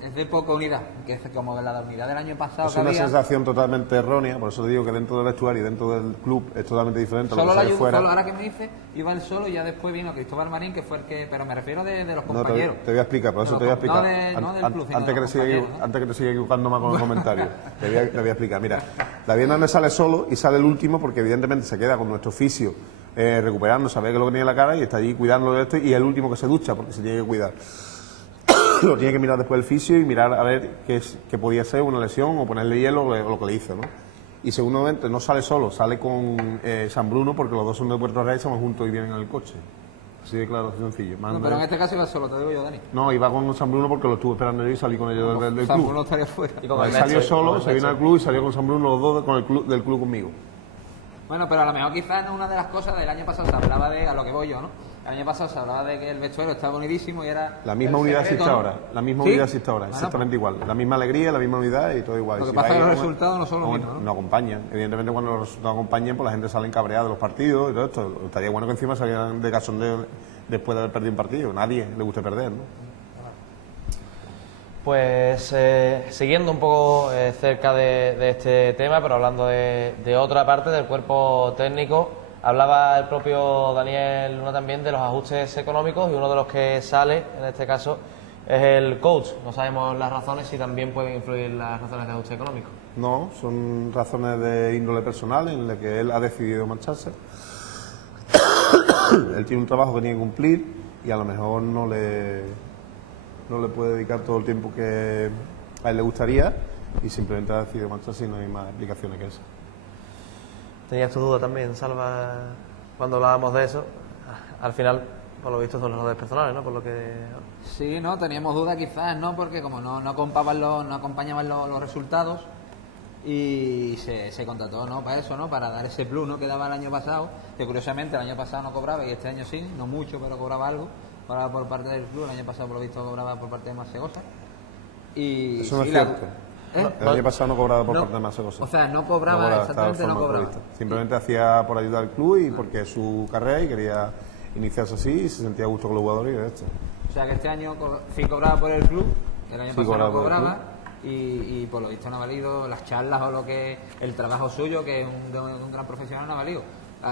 es de poca unidad, que es como la unidad del año pasado Es que una había. sensación totalmente errónea, por eso te digo que dentro del vestuario y dentro del club es totalmente diferente a lo Solo que la sale ayuda, fuera. solo ahora que me dice, iba él solo y ya después vino Cristóbal Marín, que fue el que, pero me refiero de los No, compañeros. te voy a explicar, por eso te voy a explicar. No del club, sino Antes de los compañeros, ¿no? que te siga equivocando más con los comentarios, te voy a explicar. Mira, David Hernández sale solo y sale el último porque evidentemente se queda con nuestro fisio recuperando, sabe que es lo que tiene en la cara y está allí cuidándolo de esto y es el último que se ducha porque se tiene que cuidar. Lo tiene que mirar después el fisio y mirar a ver qué podía ser una lesión o ponerle hielo o lo que le hizo, ¿no? Y segundamente no sale solo, sale con San Bruno porque los dos son de Puerto Real y se van juntos y vienen en el coche. Así de claro, así sencillo. No, pero en este caso iba solo, te digo yo, Dani. No, iba con San Bruno porque lo estuve esperando yo y salí con ellos del San club. Bruno estaría fuera. Y con Ahí el salió Mecho, solo, con el se vino Mecho. al club y salió con San Bruno los dos del club conmigo. Bueno, pero a lo mejor quizás una de las cosas del año pasado se hablaba de, a lo que voy yo, ¿no? El año pasado se hablaba de que el vestuario estaba unidísimo y era... La misma el unidad secreto, existe ¿no? ahora, la misma ¿Sí? unidad existe ahora, Bueno, exactamente igual. La misma alegría, la misma unidad y todo igual. Lo que Si pasa es que vais los a- resultados no son los mismos, ¿no? No acompañan. Evidentemente cuando los resultados acompañen, pues la gente sale cabreada de los partidos y todo esto. Estaría bueno que encima salieran de cachondeo después de haber perdido un partido. Nadie le gusta perder, ¿no? Pues siguiendo un poco cerca de este tema, pero hablando de otra parte del cuerpo técnico, hablaba el propio Daniel Luna también de los ajustes económicos y uno de los que sale, en este caso, es el coach. No sabemos las razones si también pueden influir las razones de ajuste económico. No, son razones de índole personal en las que él ha decidido marcharse. Él tiene un trabajo que tiene que cumplir y a lo mejor no le puede dedicar todo el tiempo que a él le gustaría y simplemente ha decidido marcharse y no hay más explicaciones que eso. ¿Tenías tu duda también, Salva, cuando hablábamos de eso? Al final, por lo visto, son los errores personales, ¿no? Por lo que... Sí, no, teníamos dudas quizás, ¿no? Porque como no acompañaban los resultados y se contrató, ¿no? Para eso, ¿no? Para dar ese plus, ¿no? Que daba el año pasado, que curiosamente el año pasado no cobraba y este año sí, no mucho, pero cobraba algo. Cobraba por parte del club, el año pasado por lo visto cobraba por parte de Masegosa. Y Eso no sí, es cierto. ¿Eh? El año pasado no cobraba por No, parte de más cosas. o sea, no cobraba, exactamente no cobraba. Simplemente hacía por ayudar al club y porque es su carrera y quería iniciarse así y se sentía a gusto con los jugadores y de esto. O sea que este año sí cobraba por el club, el año Sí pasado cobraba no por el cobraba y por lo visto no ha valido las charlas o lo que el trabajo suyo, que es de un gran profesional, no ha valido.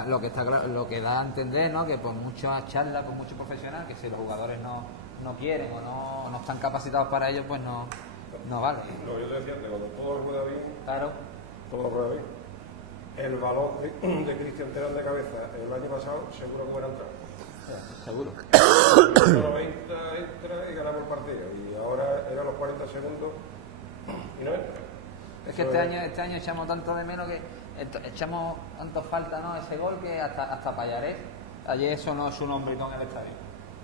Lo que está claro, lo que da a entender, ¿no? Que por muchas charlas, por mucho profesional, que si los jugadores no quieren o no están capacitados para ello, pues no vale. Lo que yo te decía antes, cuando todo rueda bien, Claro. todo rueda bien. El balón de Cristian Terán de cabeza el año pasado seguro que hubiera entrado. Seguro. 90 entra y ganamos el partido. Y ahora eran los 40 segundos y no entra. Es que este año echamos tanto de menos que echamos tanto falta, ¿no? Ese gol que hasta Payarés ayer sonó su nombrito en el estadio.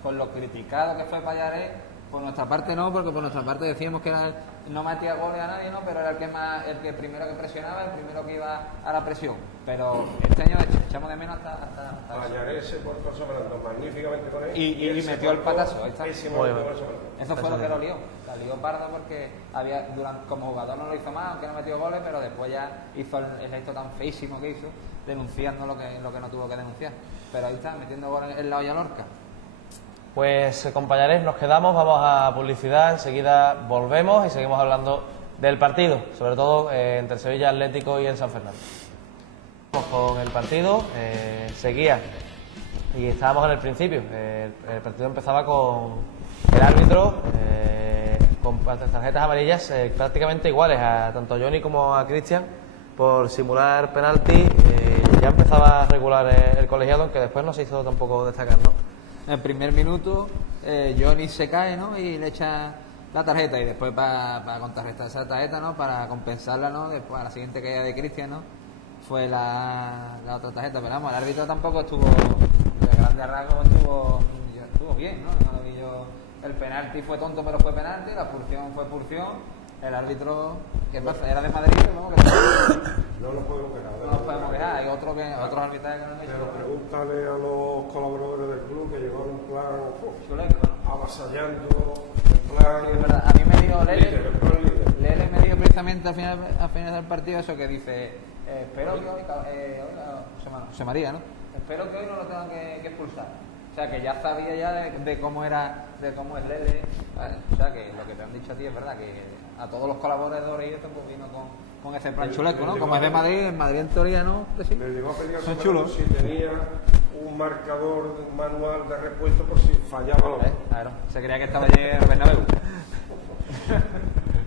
Con lo criticado que fue Payarés, por nuestra parte no, porque por nuestra parte decíamos que no metía goles a nadie, ¿no? Pero era el que primero que presionaba, el primero que iba a la presión. Pero este año echamos de menos hasta eso. Ayer se portó Sobrando magníficamente con él. Y él se metió el portó patazo, ahí está. pésimo Muy con bien. Sobrando. Eso fue lo que lo lió. La lió parda porque como jugador no lo hizo mal, aunque no metió goles, pero después ya hizo el gesto tan feísimo que hizo, denunciando lo que no tuvo que denunciar. Pero ahí está, metiendo goles en la olla Lorca. Pues compañeros, nos quedamos, vamos a publicidad, enseguida volvemos y seguimos hablando del partido, sobre todo entre el Sevilla Atlético y el San Fernando. Con el partido, seguía y estábamos en el principio. El partido empezaba con el árbitro con tarjetas amarillas prácticamente iguales a tanto a Johnny como a Cristian por simular penalti. Ya empezaba a regular el colegiado, aunque después no se hizo tampoco destacar, ¿no? En el primer minuto Johnny se cae, ¿no? Y le echa la tarjeta, y después para contrarrestar esa tarjeta, ¿no? Para compensarla, ¿no? Después a la siguiente caída de Cristian, ¿no? Fue la otra tarjeta, pero vamos, el árbitro tampoco estuvo, de grandes rasgos estuvo bien, ¿no? El penalti fue tonto, pero fue penalti, la expulsión fue expulsión. El árbitro, que era de Madrid, ¿no? No nos podemos quejar. No nos podemos quejar, hay otros arbitrajes que no han hecho. Pero pregúntale a los colaboradores del club que llegó en un plan avasallando, en plan... Sí, es verdad. A mí me dijo líder. Lele me dijo precisamente al final del partido eso, que dice, espero que hoy, José María, ¿no? Espero que hoy no lo tengan que expulsar. O sea, que ya sabía ya de cómo era, de cómo es Lele. O sea, que lo que te han dicho a ti es verdad, que a todos los colaboradores y esto pues vino con ese plan chuleco, ¿no? Como es de Madrid, en Madrid en teoría no, pues sí. Le llegó a pedir Son chulos. si tenía un marcador manual de repuesto por si fallaba lo Claro, se creía que estaba allí en el Bernabéu.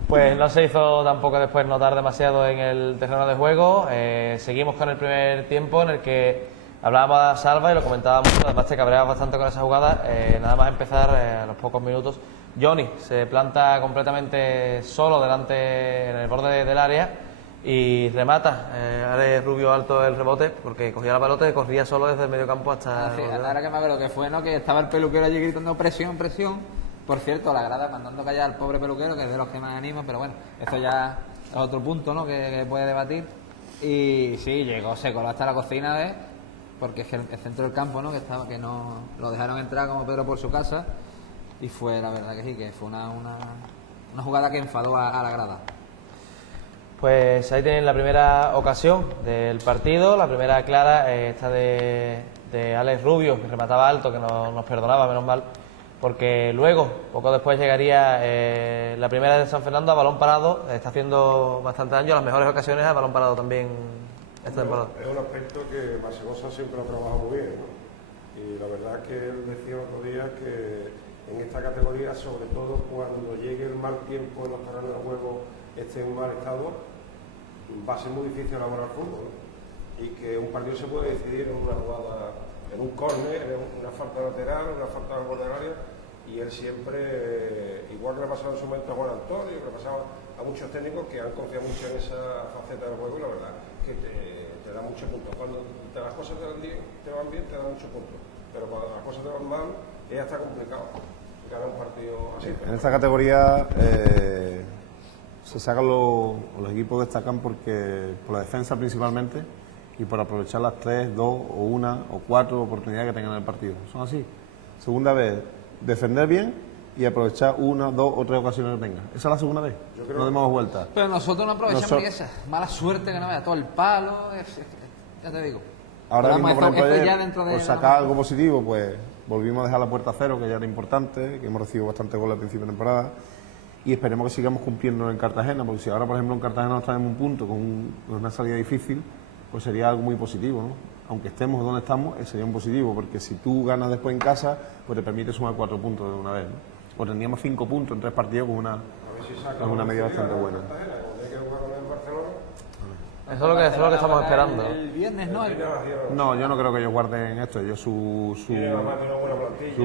Pues no se hizo tampoco después notar demasiado en el terreno de juego. Seguimos con el primer tiempo en el que hablábamos a Salva y lo comentábamos, además te cabreabas bastante con esa jugada. Nada más empezar, a los pocos minutos, Johnny se planta completamente solo delante, en el borde del área, y remata. Alex Rubio alto el rebote, porque cogía la pelota y corría solo desde el medio campo hasta... Sí, ahora que me acuerdo que fue, ¿no? Que estaba el peluquero allí gritando presión, presión. Por cierto, la grada mandando callar al pobre peluquero, que es de los que más animan, pero bueno, esto ya es otro punto, ¿no? Que puede debatir. Y sí, se coló hasta la cocina, porque es que el centro del campo, ¿no? Que no lo dejaron entrar como Pedro por su casa, y fue, la verdad que sí, que fue una jugada que enfadó a la grada. Pues ahí tienen la primera ocasión del partido, la primera clara, esta de Alex Rubio, que remataba alto, que nos perdonaba, menos mal, porque luego, poco después, llegaría la primera de San Fernando a balón parado. Está haciendo bastante daño, las mejores ocasiones a balón parado también esta temporada. Es un aspecto que Masegosa siempre ha trabajado muy bien, ¿no? Y la verdad que él decía otro día que en esta categoría, sobre todo cuando llegue el mal tiempo en los terrenos de juego, esté en un mal estado, va a ser muy difícil elaborar fútbol, ¿no? Y que un partido se puede decidir en una jugada, en un córner, en una falta lateral, una falta de borde del área, y él siempre, igual que le ha pasado en su momento a Juan Antonio, que le pasaba a muchos técnicos que han confiado mucho en esa faceta del juego, y la verdad que te da muchos puntos. Cuando las cosas te van bien, te da muchos puntos, pero cuando las cosas te van mal, ya está complicado ganar un partido así. En esta categoría se sacan los equipos destacan porque por la defensa principalmente y por aprovechar las 3, 2 o 1 o 4 oportunidades que tengan en el partido. Son así. Segunda vez, defender bien y aprovechar 1, 2 o 3 ocasiones que tenga. Esa es la segunda vez. No demos vuelta. Pero nosotros no aprovechamos ni esa. Mala suerte que no vaya todo el palo. Ya te digo. Ahora mismo, por ejemplo, ya dentro de por sacar algo positivo, pues volvimos a dejar la puerta a cero, que ya era importante, que hemos recibido bastante goles al principio de temporada, y esperemos que sigamos cumpliendo en Cartagena, porque si ahora, por ejemplo, en Cartagena nos traemos un punto con una salida difícil, pues sería algo muy positivo, ¿no? Aunque estemos donde estamos, sería un positivo, porque si tú ganas después en casa, pues te permite sumar 4 puntos de una vez, ¿no? Pues tendríamos 5 puntos en 3 partidos con una medida bastante buena. Eso es lo que estamos esperando. El viernes, ¿no? No, yo no creo que ellos guarden esto. Ellos su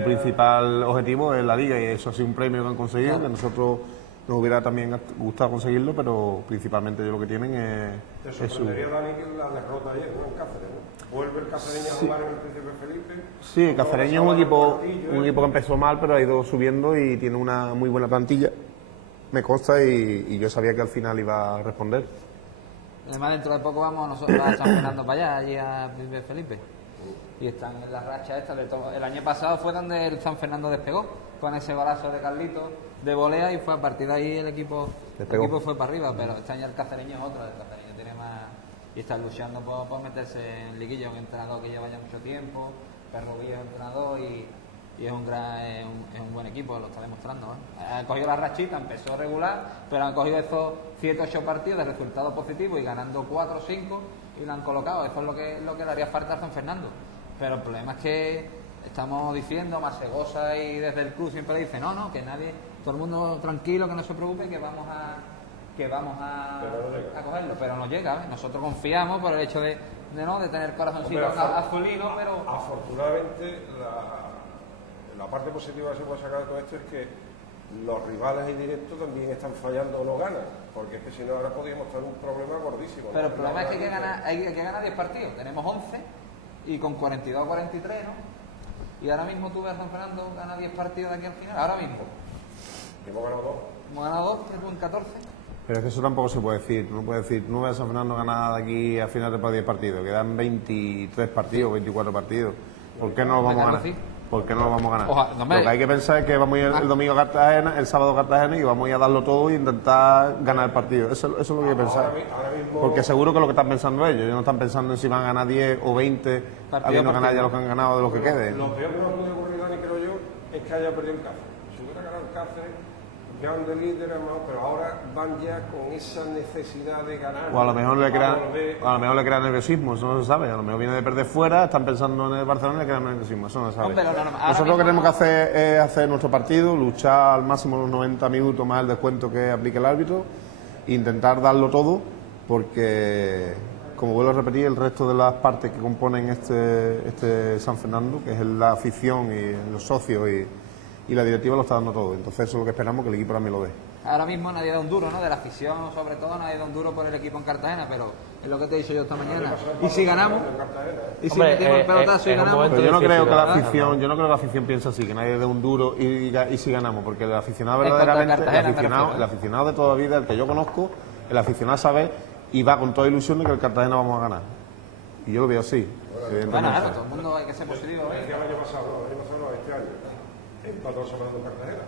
principal objetivo es la liga, y eso ha sido un premio que han conseguido, que a nosotros nos hubiera también gustado conseguirlo, pero principalmente ellos lo que tienen es Te sorprendería, Dani, que la derrota ayer, ¿no? En Cáceres, ¿no? Vuelve el Cacereño a jugar en el Príncipe Felipe. Sí, el Cacereño es un equipo que empezó mal, pero ha ido subiendo y tiene una muy buena plantilla, me consta, y yo sabía que al final iba a responder. Además, dentro de poco vamos nosotros a San Fernando para allá, allí a Príncipe Felipe. Y están en la racha esta. El año pasado fue donde el San Fernando despegó, con ese golazo de Carlitos de volea, y fue a partir de ahí el equipo fue para arriba. Pero este año el Cacereño es otro, el Cacereño tiene más, y está luchando por meterse en liguilla. Un entrenador que lleva ya mucho tiempo, Perro Villa es entrenador, y y es un buen equipo, lo está demostrando, ¿eh? Ha cogido la rachita, empezó regular, pero han cogido esos 7 o 8 partidos de resultados positivos y ganando 4 o 5 y lo han colocado. Eso es lo que le haría falta a San Fernando. Pero el problema es que estamos diciendo, Masegosa y desde el club siempre dice no, que nadie, todo el mundo tranquilo, que no se preocupe, que vamos a cogerlo, pero no llega, ¿eh? Nosotros confiamos por el hecho de tener corazoncito azulino, pero afortunadamente la parte positiva que se puede sacar de todo esto es que los rivales indirectos también están fallando o no ganan, porque es que si no ahora podríamos tener un problema gordísimo. Pero el problema es que hay que ganar 10 partidos, tenemos 11 y con 42 o 43, ¿no? Y ahora mismo tú ves a San Fernando gana 10 partidos de aquí al final, ahora mismo. Hemos ganado 2. Hemos ganado 2, tenemos en 14. Pero es que eso tampoco se puede decir. No puedes decir, no ves a San Fernando ganar de aquí a final de 10 partidos. Quedan 23 partidos, 24 partidos. ¿Por qué no lo vamos a ganar? ¿Por qué no lo vamos a ganar? Lo que hay que pensar es que vamos a ir el domingo a Cartagena, el sábado a Cartagena y vamos a ir a darlo todo e intentar ganar el partido. Eso es lo que hay que pensar. Ahora mismo... Porque seguro que es lo que están pensando ellos no están pensando en si van a ganar 10 o 20, habiendo ganado ya los que han ganado de los que queden. Lo peor que nos puede ocurrir, Dani, creo yo, es que haya perdido el Cáceres. Si hubiera ganado el Cáceres, quedan de líder, pero ahora van ya con esa necesidad de ganar. O a lo mejor le crean nerviosismo, eso no se sabe. A lo mejor viene de perder fuera, están pensando en el Barcelona y le crean nerviosismo, eso no se sabe. Nosotros lo que tenemos que hacer es hacer nuestro partido, luchar al máximo los 90 minutos más el descuento que aplique el árbitro, e intentar darlo todo, porque, como vuelvo a repetir, el resto de las partes que componen este San Fernando, que es la afición y los socios y la directiva, lo está dando todo. Entonces eso es lo que esperamos, que el equipo también lo dé. Ahora mismo nadie da un duro, ¿no? De la afición, sobre todo, nadie da un duro por el equipo en Cartagena, pero es lo que te he dicho yo esta mañana. ¿Y si ganamos? ¿Y si metemos el pelotazo y ganamos? Pero yo no creo que la afición piense así, que nadie dé un duro y diga y si ganamos, porque el aficionado verdaderamente, el aficionado de toda la vida, el que yo conozco, el aficionado sabe y va con toda ilusión de que el Cartagena vamos a ganar. Y yo lo veo así. Bueno, claro, todo el mundo hay que ser positivo. El año pasado, este año, empató San Cartagena.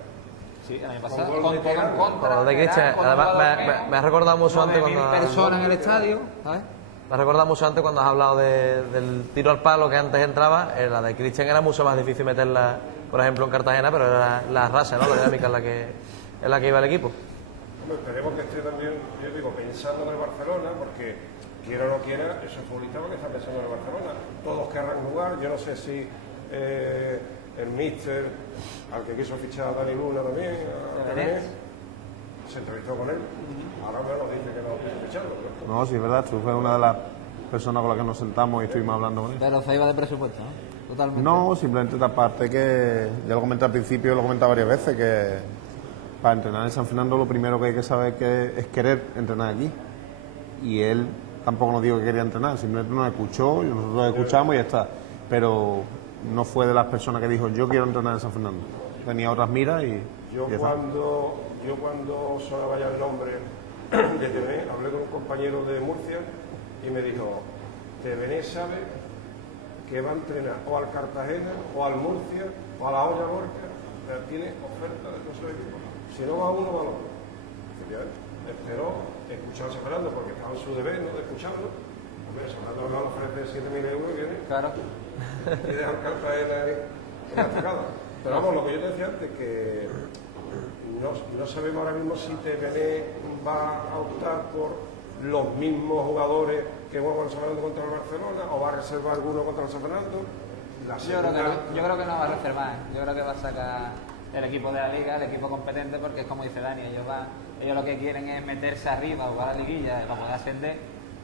Sí, el año pasado, con todo en contra. Además, me ha recordado mucho antes cuando... personas en el estadio, ¿sabes? Me ha recordado mucho antes cuando has hablado del tiro al palo que antes entraba. La de Cristian era mucho más difícil meterla, por ejemplo, en Cartagena, pero era la raza, ¿no? La dinámica en la que iba el equipo. Hombre, esperemos que esté también, yo digo, pensando en el Barcelona, porque quiera o no quiera, esos futbolistas que están pensando en el Barcelona. Todos querrán jugar, yo no sé si el míster, al que quiso fichar a Dani Luna también, se entrevistó con él. Ahora me lo dice que no quiso ficharlo. No, sí, es verdad, tú fue una de las personas con las que nos sentamos y estuvimos hablando con él. Pero se iba de presupuesto, ¿no? Totalmente. No, simplemente esta parte que ya lo comenté al principio, lo he comentado varias veces, que para entrenar en San Fernando lo primero que hay que saber es querer entrenar aquí. Y él tampoco nos dijo que quería entrenar, simplemente nos escuchó y nosotros lo escuchamos y ya está. Pero no fue de las personas que dijo yo quiero entrenar en San Fernando. Tenía otras miras y yo cuando sonaba ya el nombre de Tevené, hablé con un compañero de Murcia y me dijo, Tevené sabe que va a entrenar o al Cartagena o al Murcia o a la Olla Lorca, tiene oferta de todos los equipos. Si no va uno, va el otro. Esperó escuchar a San Fernando porque estaba en su deber, ¿no?, de escucharlo. Hombre, San Fernando le ofrece 7.000 euros y viene. Claro. Y dejan Cartagena en la tocada. Pero vamos, lo que yo te decía antes, que no sabemos ahora mismo si TVN va a optar por los mismos jugadores que juegan San Fernando contra el Barcelona o va a reservar alguno contra el San Fernando. Yo creo que no va a reservar, yo creo que va a sacar el equipo de la liga, el equipo competente, porque es como dice Dani, ellos lo que quieren es meterse arriba, jugar a la liguilla para poder ascender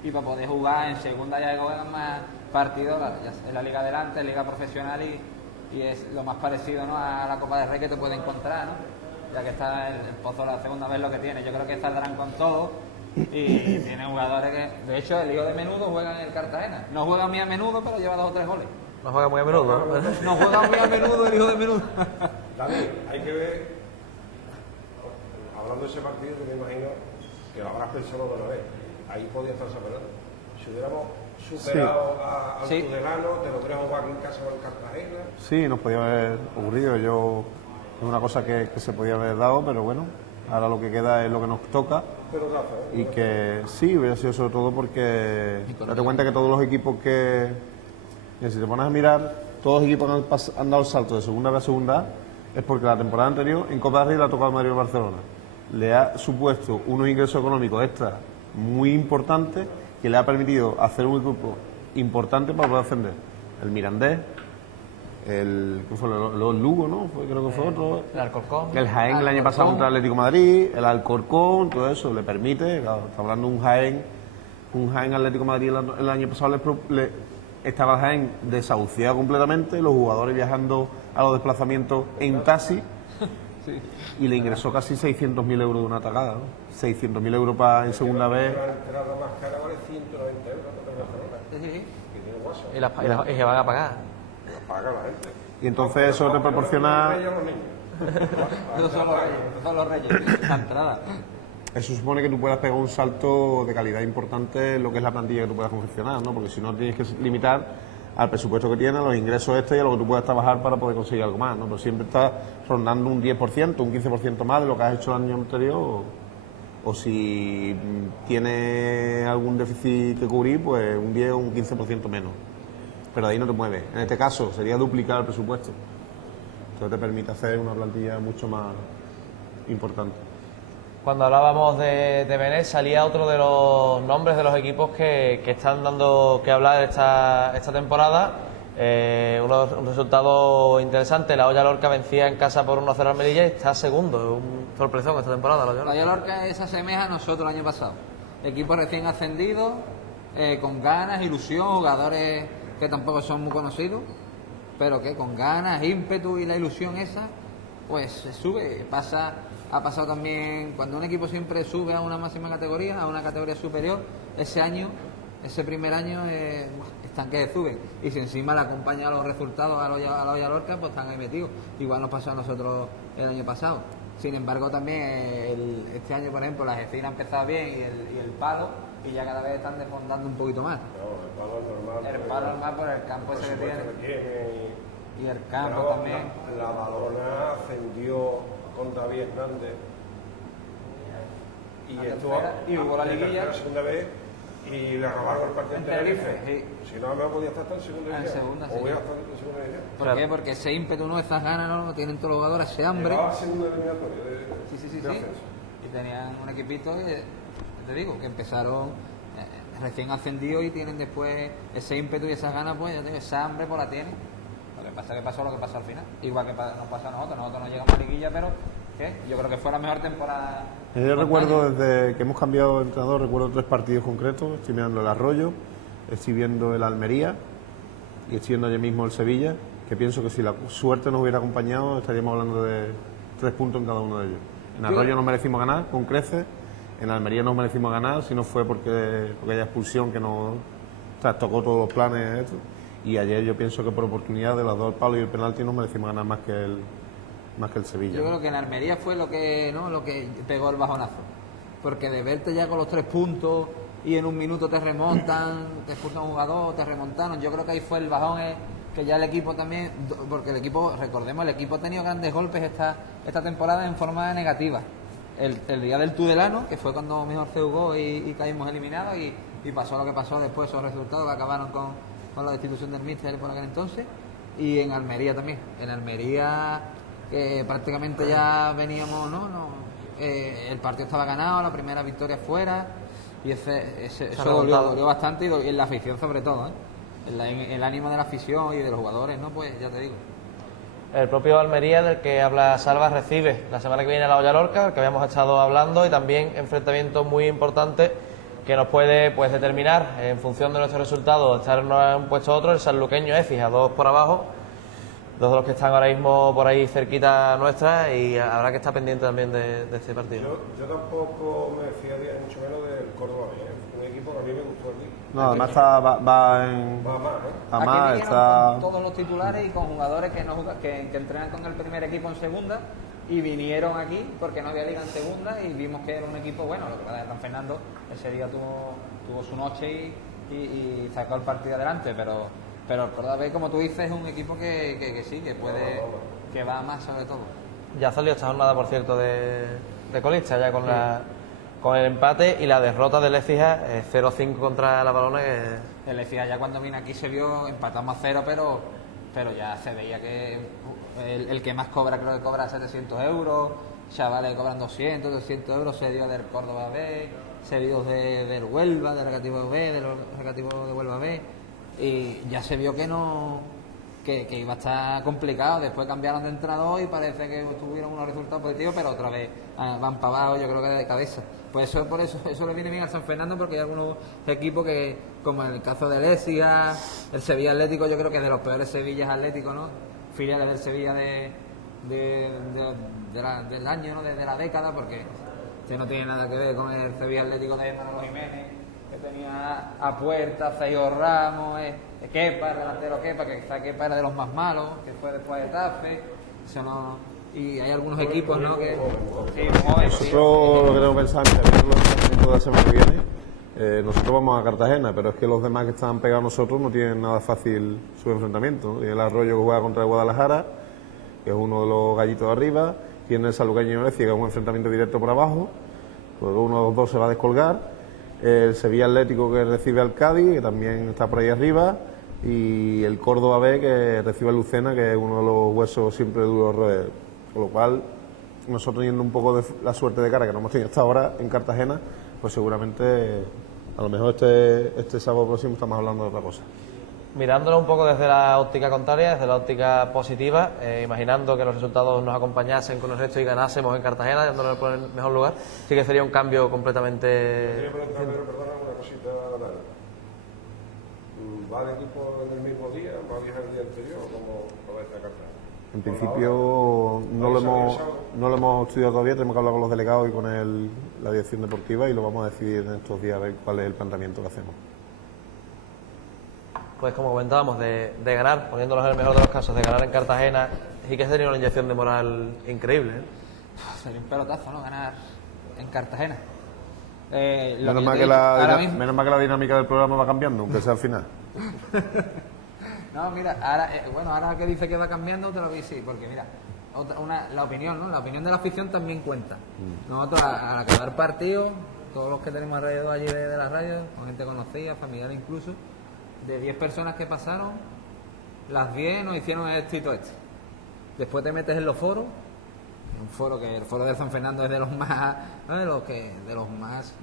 y para poder jugar en segunda ya que juegan más partidos en la liga adelante, en liga profesional y es lo más parecido, ¿no?, a la Copa del Rey que te puede encontrar, ¿no?, ya que está el Pozo la segunda vez lo que tiene. Yo creo que saldrán con todo y tiene jugadores que, de hecho, el hijo de Menudo juega en el Cartagena, no juega muy a menudo pero lleva 2 o 3 goles. No juega muy a menudo, ¿no? No juega muy a menudo el hijo de Menudo. También hay que ver, hablando de ese partido, que me imagino que lo habrás pensado otra vez, ahí podía estar San Fernando. Si hubiéramos superado al Tudelano, te lo podríamos jugar en casa o en Cartagena. Sí, nos podía haber ocurrido. Es una cosa que se podía haber dado, pero bueno, ahora lo que queda es lo que nos toca. Pero y que sí, hubiera sido sobre todo porque date cuenta que todos los equipos que si te pones a mirar, todos los equipos han dado el salto de segunda B a segunda A, es porque la temporada anterior en Copa del Rey le ha tocado al Madrid Barcelona. Le ha supuesto unos ingresos económicos extra muy importantes que le ha permitido hacer un equipo importante para poder ascender. El Mirandés, el Lugo, ¿no? Creo que fue otro. El Alcorcón. El Jaén el año pasado contra el Atlético de Madrid, el Alcorcón, todo eso le permite, claro, está hablando de un Jaén Atlético de Madrid el año pasado estaba el Jaén desahuciado completamente, los jugadores viajando a los desplazamientos en taxi. Sí. Y le ingresó casi 600.000 euros de una atacada, ¿no? 600.000 euros en segunda vez. La entrada más cara vale 190 euros. Y se van a pagar. La paga la gente. Y entonces eso te proporciona. Esos son los reyes, la entrada. Eso supone que tú puedas pegar un salto de calidad importante en lo que es la plantilla que tú puedas confeccionar, ¿no? Porque si no tienes que limitar al presupuesto que tienes, a los ingresos y a lo que tú puedas trabajar para poder conseguir algo más, ¿no? Pero siempre estás rondando un 10%, un 15% más de lo que has hecho el año anterior, o si tienes algún déficit que cubrir, pues un 10 o un 15% menos. Pero ahí no te mueves. En este caso sería duplicar el presupuesto. Entonces te permite hacer una plantilla mucho más importante. Cuando hablábamos de Benet, salía otro de los nombres de los equipos que están dando que hablar esta temporada. Un resultado interesante. La Hoya Lorca vencía en casa por 1-0 al Melilla y está segundo. Un sorpresón esta temporada. La Hoya Lorca se asemeja a nosotros el año pasado. Equipo recién ascendido, con ganas, ilusión, jugadores que tampoco son muy conocidos, pero que con ganas, ímpetu y la ilusión esa, pues se sube, ha pasado también, cuando un equipo siempre sube a una máxima categoría, a una categoría superior, ese primer año están que suben, y si encima le acompaña los resultados a la Hoya Lorca, pues están ahí metidos. Igual nos pasó a nosotros el año pasado. Sin embargo, también este año, por ejemplo, la Gecina ha empezado bien y el Palo, y ya cada vez están desfondando un poquito más. No, el Palo es normal. El Palo es más por el campo ese que tiene. Y el campo también. La Balona ascendió con David Hernández. Y jugó la liguilla. La segunda vez y le robaron el partido en Tenerife. Sí. Si no, me podía estar en segunda división. Segunda, sí. O voy a estar en segunda división. ¿Por qué? Porque ese ímpetu, ¿no? Estas ganas, ¿no? Tienen todos los jugadores, ese hambre. Llegaba a segunda eliminatoria Sí. Y tenían un equipito que, te digo, que empezaron recién ascendidos y tienen después ese ímpetu y esas ganas, pues, ya te digo, esa hambre pues la tienen. Lo que pasa es que pasó lo que pasó al final. Igual que nos pasó a nosotros no llegamos a liguilla, pero yo creo que fue la mejor temporada. Yo recuerdo desde que hemos cambiado de entrenador, recuerdo 3 partidos concretos. Estoy mirando el Arroyo, estoy viendo el Almería y estoy viendo ayer mismo el Sevilla, que pienso que si la suerte nos hubiera acompañado estaríamos hablando de 3 puntos en cada uno de ellos. En Arroyo nos merecimos ganar con creces, en Almería nos merecimos ganar, si no fue porque haya expulsión que nos tocó todos los planes. Y ayer yo pienso que por oportunidad de las 2 palos y el penalti nos merecimos ganar más que el Sevilla. Yo creo que en Almería fue lo que pegó el bajonazo, porque de verte ya con los 3 puntos y en un minuto te remontan, te expulsan un jugador, te remontaron, yo creo que ahí fue el bajón, que ya el equipo también, porque el equipo, recordemos, el equipo ha tenido grandes golpes esta temporada en forma negativa. El día del Tudelano, que fue cuando mejor se jugó y caímos eliminados, y pasó lo que pasó después, esos resultados que acabaron con la destitución del míster por aquel entonces. Y en Almería también. En Almería, que prácticamente ya veníamos, el partido estaba ganado, la primera victoria fuera, y eso dolió bastante, y en la afición sobre todo, el ánimo de la afición y de los jugadores, pues ya te digo. El propio Almería, del que habla Salva, recibe la semana que viene a la Hoya Lorca, del que habíamos estado hablando, y también enfrentamientos muy importantes que nos puede determinar, en función de nuestros resultados, estar en un puesto u otro. El sanluqueño Efis, a 2 por abajo, 2 de los que están ahora mismo por ahí cerquita nuestra, y habrá que estar pendiente también de este partido. Yo tampoco me fiaría mucho menos del Córdoba, un equipo que a mí me gustó aquí. No, además va más, Aquí está con todos los titulares y con jugadores que entrenan con el primer equipo en segunda, y vinieron aquí porque no había liga en segunda, y vimos que era un equipo bueno. Lo que pasa es que San Fernando ese día tuvo su noche y sacó el partido adelante, pero el Córdoba, como tú dices, es un equipo que sí, que puede, que va más sobre todo. Ya salió esta jornada, por cierto, de colista, ya con el empate y la derrota del Écija, 0-5 contra la Balona. El Écija ya cuando vine aquí se vio, empatamos a 0, pero pero ya se veía que el que más cobra, creo que cobra 700 euros, chavales cobran 200 euros, se dio del Córdoba B, seguidos del Huelva, del Recreativo B, de los Recreativos de Huelva B, y ya se vio que no que iba a estar complicado. Después cambiaron de entrenador y parece que tuvieron unos resultados positivos, pero otra vez van para abajo, yo creo que de cabeza. Pues por eso le viene bien al San Fernando, porque hay algunos equipos que, como en el caso del Écija, el Sevilla Atlético, yo creo que es de los peores Sevillas Atléticos, ¿no? Filiales del Sevilla del año, ¿no? De la década, porque este no tiene nada que ver con el Sevilla Atlético de Manolo Jiménez, que tenía a Puerta, Feio Ramos, Kepa, el delantero Kepa, que está Kepa era de los más malos, que fue después de Tafe, eso no. Y hay algunos equipos, ¿no? Que sí, jóvenes. Nosotros lo que tenemos pensado es que los entrenamientos de la semana que viene, nosotros vamos a Cartagena, pero es que los demás que están pegados a nosotros no tienen nada fácil su enfrentamiento, ¿no? Y el Arroyo que juega contra el Guadalajara, que es uno de los gallitos de arriba, tiene el Sanluqueño y Orecia, que es un enfrentamiento directo por abajo, luego uno de los dos se va a descolgar, el Sevilla Atlético que recibe al Cádiz, que también está por ahí arriba, y el Córdoba B que recibe a Lucena, que es uno de los huesos siempre duros roer. Con lo cual, nosotros teniendo un poco de la suerte de cara que no hemos tenido hasta ahora en Cartagena, pues seguramente a lo mejor este sábado próximo estamos hablando de otra cosa. Mirándolo un poco desde la óptica contraria, desde la óptica positiva, imaginando que los resultados nos acompañasen con el resto y ganásemos en Cartagena, dándole por el mejor lugar, sí que sería un cambio completamente... Quería preguntar, pero perdona una cosita, Dani. ¿Va el equipo en el mismo día? ¿Va a viajar el día anterior o cómo lo ves a Cartagena? En principio no lo hemos estudiado todavía, tenemos que hablar con los delegados y con la dirección deportiva y lo vamos a decidir en estos días a ver cuál es el planteamiento que hacemos. Pues como comentábamos, de ganar, poniéndolos en el mejor de los casos, de ganar en Cartagena, sí que sería una inyección de moral increíble, ¿eh? Sería un pelotazo, ¿no? Ganar en Cartagena. Menos mal que la dinámica del programa va cambiando, aunque sea al final. No, mira, ahora que dice que va cambiando, te lo voy a decir, porque mira, la opinión, ¿no? La opinión de la afición también cuenta. Nosotros, al acabar partido, todos los que tenemos alrededor allí de la radio, con gente conocida, familiar incluso, de 10 personas que pasaron, las 10 nos hicieron el éxito este. Después te metes en los foros, un foro que el foro de San Fernando es de los más, ¿no? de los más,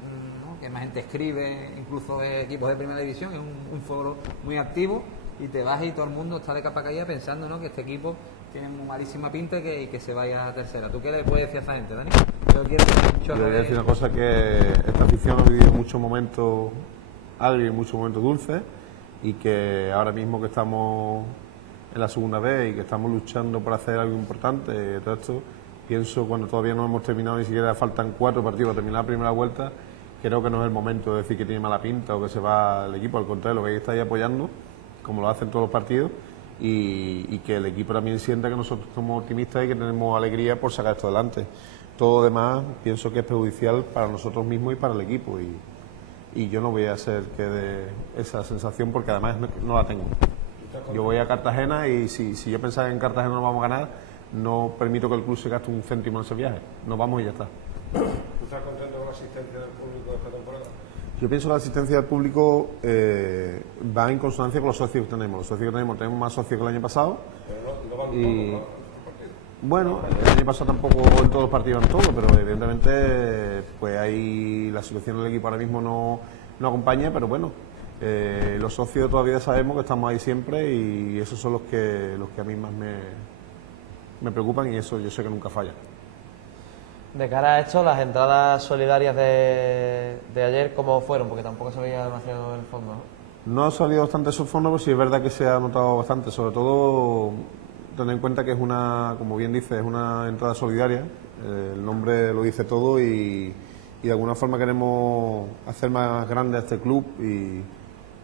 ¿no? que más gente escribe, incluso de equipos de primera división, es un foro muy activo, y te vas y todo el mundo está de capa caída pensando, ¿no? que este equipo tiene muy malísima pinta y que se vaya a tercera. ¿Tú qué le puedes decir a esa gente, Dani? Yo quiero decir una cosa, que esta afición ha vivido muchos momentos agrios y muchos momentos dulces, y que ahora mismo que estamos en la segunda vez y que estamos luchando por hacer algo importante, todo esto, pienso cuando todavía no hemos terminado, ni siquiera faltan 4 partidos para terminar la primera vuelta, creo que no es el momento de decir que tiene mala pinta o que se va el equipo, al contrario, lo que hay que estar ahí apoyando, como lo hacen todos los partidos, y que el equipo también sienta que nosotros somos optimistas y que tenemos alegría por sacar esto adelante. Todo lo demás pienso que es perjudicial para nosotros mismos y para el equipo, y yo no voy a hacer que dé esa sensación, porque además no la tengo. Yo voy a Cartagena y si yo pensaba que en Cartagena no vamos a ganar, no permito que el club se gaste un céntimo en ese viaje. Nos vamos y ya está. ¿Tú estás contento con la asistencia del público de esta temporada? Yo pienso que la asistencia del público va en consonancia con los socios que tenemos. Los socios que tenemos más socios que el año pasado. Pero no van y, todos, ¿no? Bueno, el año pasado tampoco en todos los partidos van todos, pero evidentemente pues ahí la situación del equipo ahora mismo no acompaña, pero bueno, los socios todavía sabemos que estamos ahí siempre, y esos son los que a mí más me preocupan, y eso yo sé que nunca falla. De cara a esto, las entradas solidarias de ayer, ¿cómo fueron? Porque tampoco se veía demasiado en el fondo, ¿no? No ha salido bastante esos fondos, pero sí es verdad que se ha notado bastante, sobre todo tener en cuenta que es una, como bien dice, es una entrada solidaria, el nombre lo dice todo, y de alguna forma queremos hacer más grande a este club, y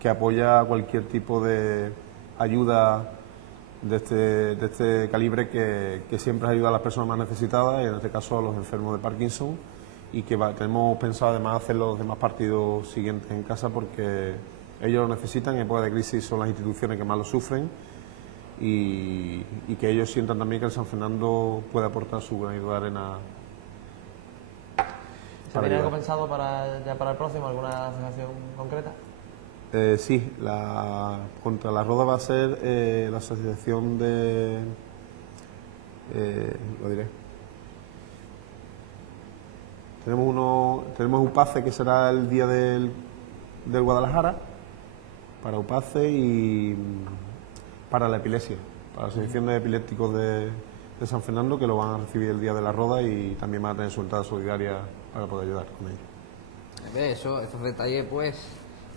que apoya cualquier tipo de ayuda de este calibre, que siempre ayuda a las personas más necesitadas, y en este caso a los enfermos de Parkinson, y que tenemos pensado además hacer los demás partidos siguientes en casa, porque ellos lo necesitan. En época de crisis son las instituciones que más lo sufren, y que ellos sientan también que el San Fernando puede aportar su granito de arena. ¿Se tiene algo pensado ya para el próximo? ¿Alguna asociación concreta? Sí, contra la Roda va a ser la asociación de... lo diré. Tenemos UPACE, que será el día del Guadalajara, para UPACE, y para la epilepsia, para la Asociación de Epilépticos de San Fernando, que lo van a recibir el día de la Roda, y también van a tener su entrada solidaria para poder ayudar con ellos. Esos detalles pues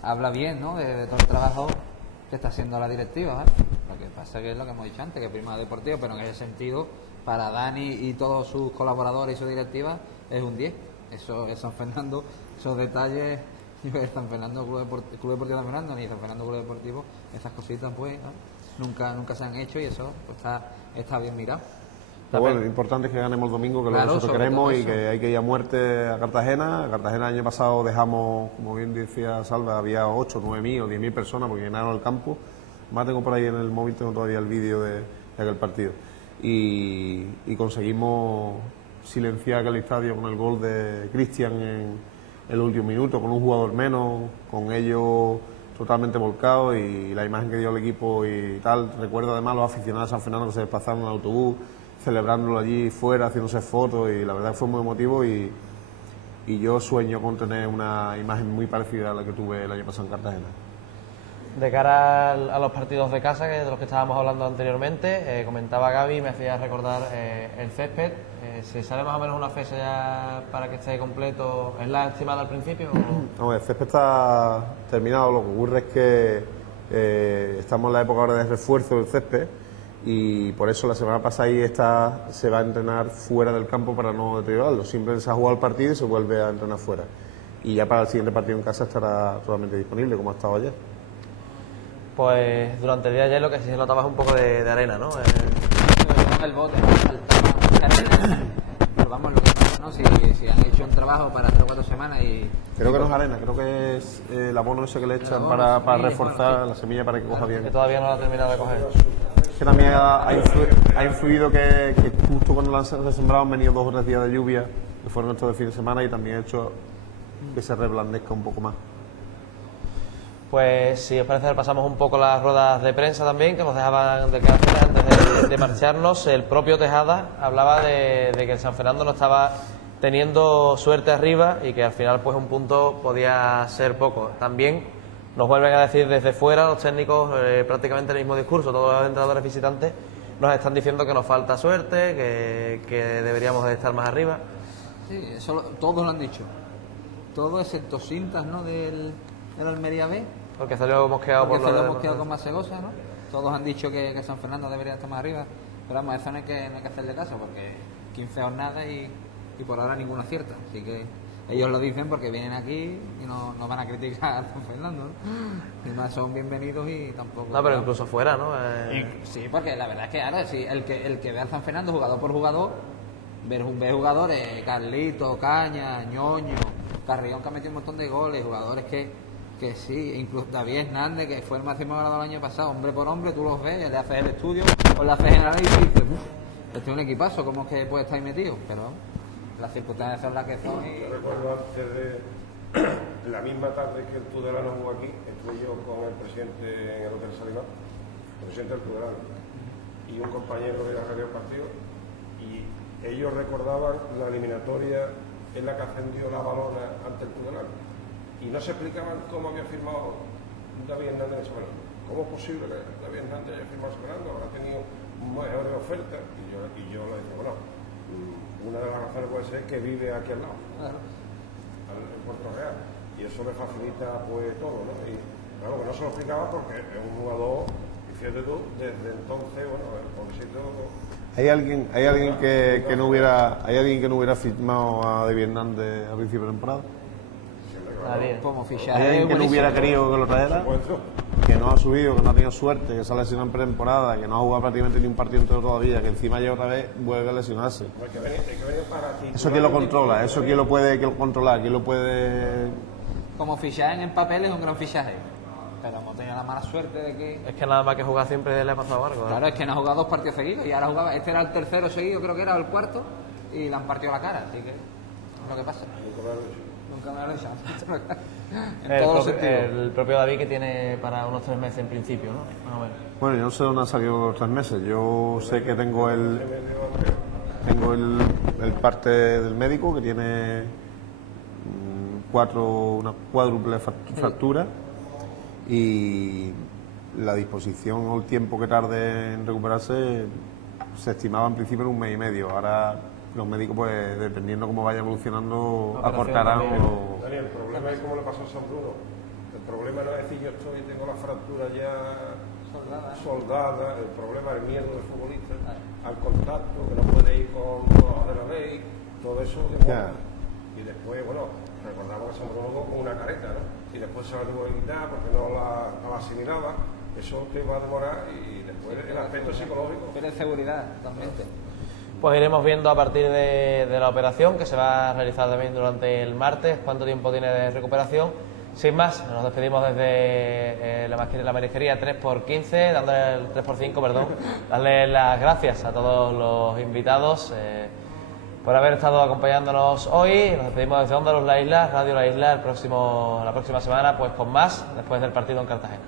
habla bien, ¿no?, de todo el trabajo que está haciendo la directiva, ¿eh? Lo que pasa que es lo que hemos dicho antes, que prima deportivo, pero en ese sentido para Dani y todos sus colaboradores y su directiva es un 10. Eso es San Fernando, esos detalles, San Fernando Club Deportivo San Fernando ni San Fernando Club Deportivo, esas cositas pues, ¿no?, nunca se han hecho, y eso pues, está bien mirado. Pero bueno, lo importante es que ganemos el domingo, que es lo que nosotros queremos, y que hay que ir a muerte a Cartagena. A Cartagena el año pasado dejamos, como bien decía Salva, había 8, 9.000 o 10.000 personas porque llenaron el campo. Más tengo por ahí en el móvil, tengo todavía el vídeo de aquel partido. Y conseguimos silenciar aquel estadio con el gol de Cristian en el último minuto, con un jugador menos, con ellos totalmente volcados, y la imagen que dio el equipo y tal. Recuerdo además los aficionados de San Fernando que se desplazaron en el autobús, celebrándolo allí fuera, haciéndose fotos, y la verdad que fue muy emotivo, y yo sueño con tener una imagen muy parecida a la que tuve el año pasado en Cartagena. De cara a los partidos de casa, que de los que estábamos hablando anteriormente, comentaba Gaby, me hacía recordar el césped. ¿Se sabe más o menos una fecha ya para que esté completo? ¿Es la estimada al principio? No, el césped está terminado. Lo que ocurre es que estamos en la época ahora de refuerzo del césped, y por eso la semana pasada se va a entrenar fuera del campo para no deteriorarlo. Siempre se ha jugado el partido y se vuelve a entrenar fuera. Y ya para el siguiente partido en casa estará totalmente disponible, como ha estado ayer. Pues durante el día de ayer lo que sí se notaba es un poco de arena, ¿no? El bote, pero vamos, lo que pasa, ¿no? Si han hecho un trabajo para 3 o 4 semanas y... Creo que no es arena, creo que es el abono ese que le echan para reforzar, bueno, sí, la semilla para que coja bien. Que todavía no la ha terminado de coger. Que también ha influido que justo cuando la han sembrado han venido 2 o 3 días de lluvia, que fueron estos de fin de semana, y también ha hecho que se reblandezca un poco más. Pues si os parece, pasamos un poco las ruedas de prensa también, que nos dejaban declaraciones antes de marcharnos. El propio Tejada hablaba de que el San Fernando no estaba teniendo suerte arriba, y que al final pues un punto podía ser poco. También nos vuelven a decir desde fuera los técnicos prácticamente el mismo discurso. Todos los entrenadores visitantes nos están diciendo que nos falta suerte, que deberíamos de estar más arriba. Sí, eso todos lo han dicho. Todo excepto Cintas, ¿no?, del Almería B. Porque salió mosqueado con Masegosa, ¿no? Todos han dicho que San Fernando debería estar más arriba. Pero vamos, eso no hay que hacerle caso, porque 15 jornadas y por ahora ninguna acierta. Así que ellos lo dicen porque vienen aquí y no van a criticar a San Fernando, ¿no? Y más son bienvenidos, y tampoco... No, pero incluso fuera, ¿no? Sí, porque la verdad es que ahora, sí, el que ve al San Fernando jugador por jugador, ve jugadores, Carlito, Caña, Ñoño, Carrión, que ha metido un montón de goles, jugadores que sí, incluso David Hernández, que fue el máximo goleador el año pasado, hombre por hombre, tú los ves, le haces el estudio o le haces el análisis y dices, este es un equipazo, ¿cómo es que puede estar ahí metido? Pero las circunstancias son las que son. Yo recuerdo antes de la misma tarde que el Tudelano jugó aquí, estuve yo con el presidente en el Hotel Salimán, el presidente del Tudelano, y un compañero de la radio del partido, y ellos recordaban la eliminatoria en la que ascendió la Balona ante el Tudelano. Y no se explicaban cómo había firmado David Hernández en San Fernando. ¿Cómo es posible que David Hernández haya firmado en San Fernando? Habrá tenido mejores ofertas. Y yo le dije, bueno, una de las razones puede ser que vive aquí al lado, claro, en Puerto Real. Y eso le facilita pues todo, ¿no? Y claro, que no se lo explicaba porque es un jugador, y fíjate tú, desde entonces, bueno, por decirlo todo. ¿Hay alguien que no hubiera firmado a David Hernández al principio de temporada? Como fichaje. ¿Hay alguien que no hubiera querido que lo trajera? Que no ha subido, que no ha tenido suerte, que se ha lesionado en pretemporada, que no ha jugado prácticamente ni un partido entero todavía, que encima ya otra vez vuelve a lesionarse. Eso quién lo controla, eso quién lo puede controlar, quién lo puede... Como fichaje en papel es un gran fichaje, pero hemos tenido la mala suerte de que... Es que nada más que jugar siempre le ha pasado algo, ¿eh? Claro, es que no ha jugado 2 partidos seguidos, y ahora jugaba, este era el tercero seguido, creo que era, o el cuarto, y le han partido la cara, así que es lo que pasa. Nunca me lo he dicho. En El, todos los propio, sentidos. el propio David, que tiene para unos 3 meses en principio, ¿no? Más o menos. Bueno, yo no sé dónde han salido los 3 meses. Yo sé que tengo el parte del médico que tiene una cuádruple fractura, y la disposición o el tiempo que tarde en recuperarse se estimaba en principio en 1 mes y medio. Ahora los médicos, pues dependiendo cómo vaya evolucionando, acortarán o... Daniel, el problema es como le pasó a San Bruno. El problema no es decir yo tengo la fractura ya soldada. El problema es el miedo del futbolista al contacto, que no puede ir con los de la ley, todo eso es Ya. Y después, bueno, recordamos que San Bruno con una careta, ¿no? Y después se la tuvo que quitar porque no la asimilaba. Eso te va a demorar, y después el aspecto psicológico. Tiene seguridad, totalmente. Pues iremos viendo a partir de la operación, que se va a realizar también durante el martes, cuánto tiempo tiene de recuperación. Sin más, nos despedimos desde la marisquería 3x15, dándole el 3x5, perdón, darle las gracias a todos los invitados por haber estado acompañándonos hoy. Nos despedimos desde Onda Luz La Isla, Radio La Isla, la próxima semana, pues con más, después del partido en Cartagena.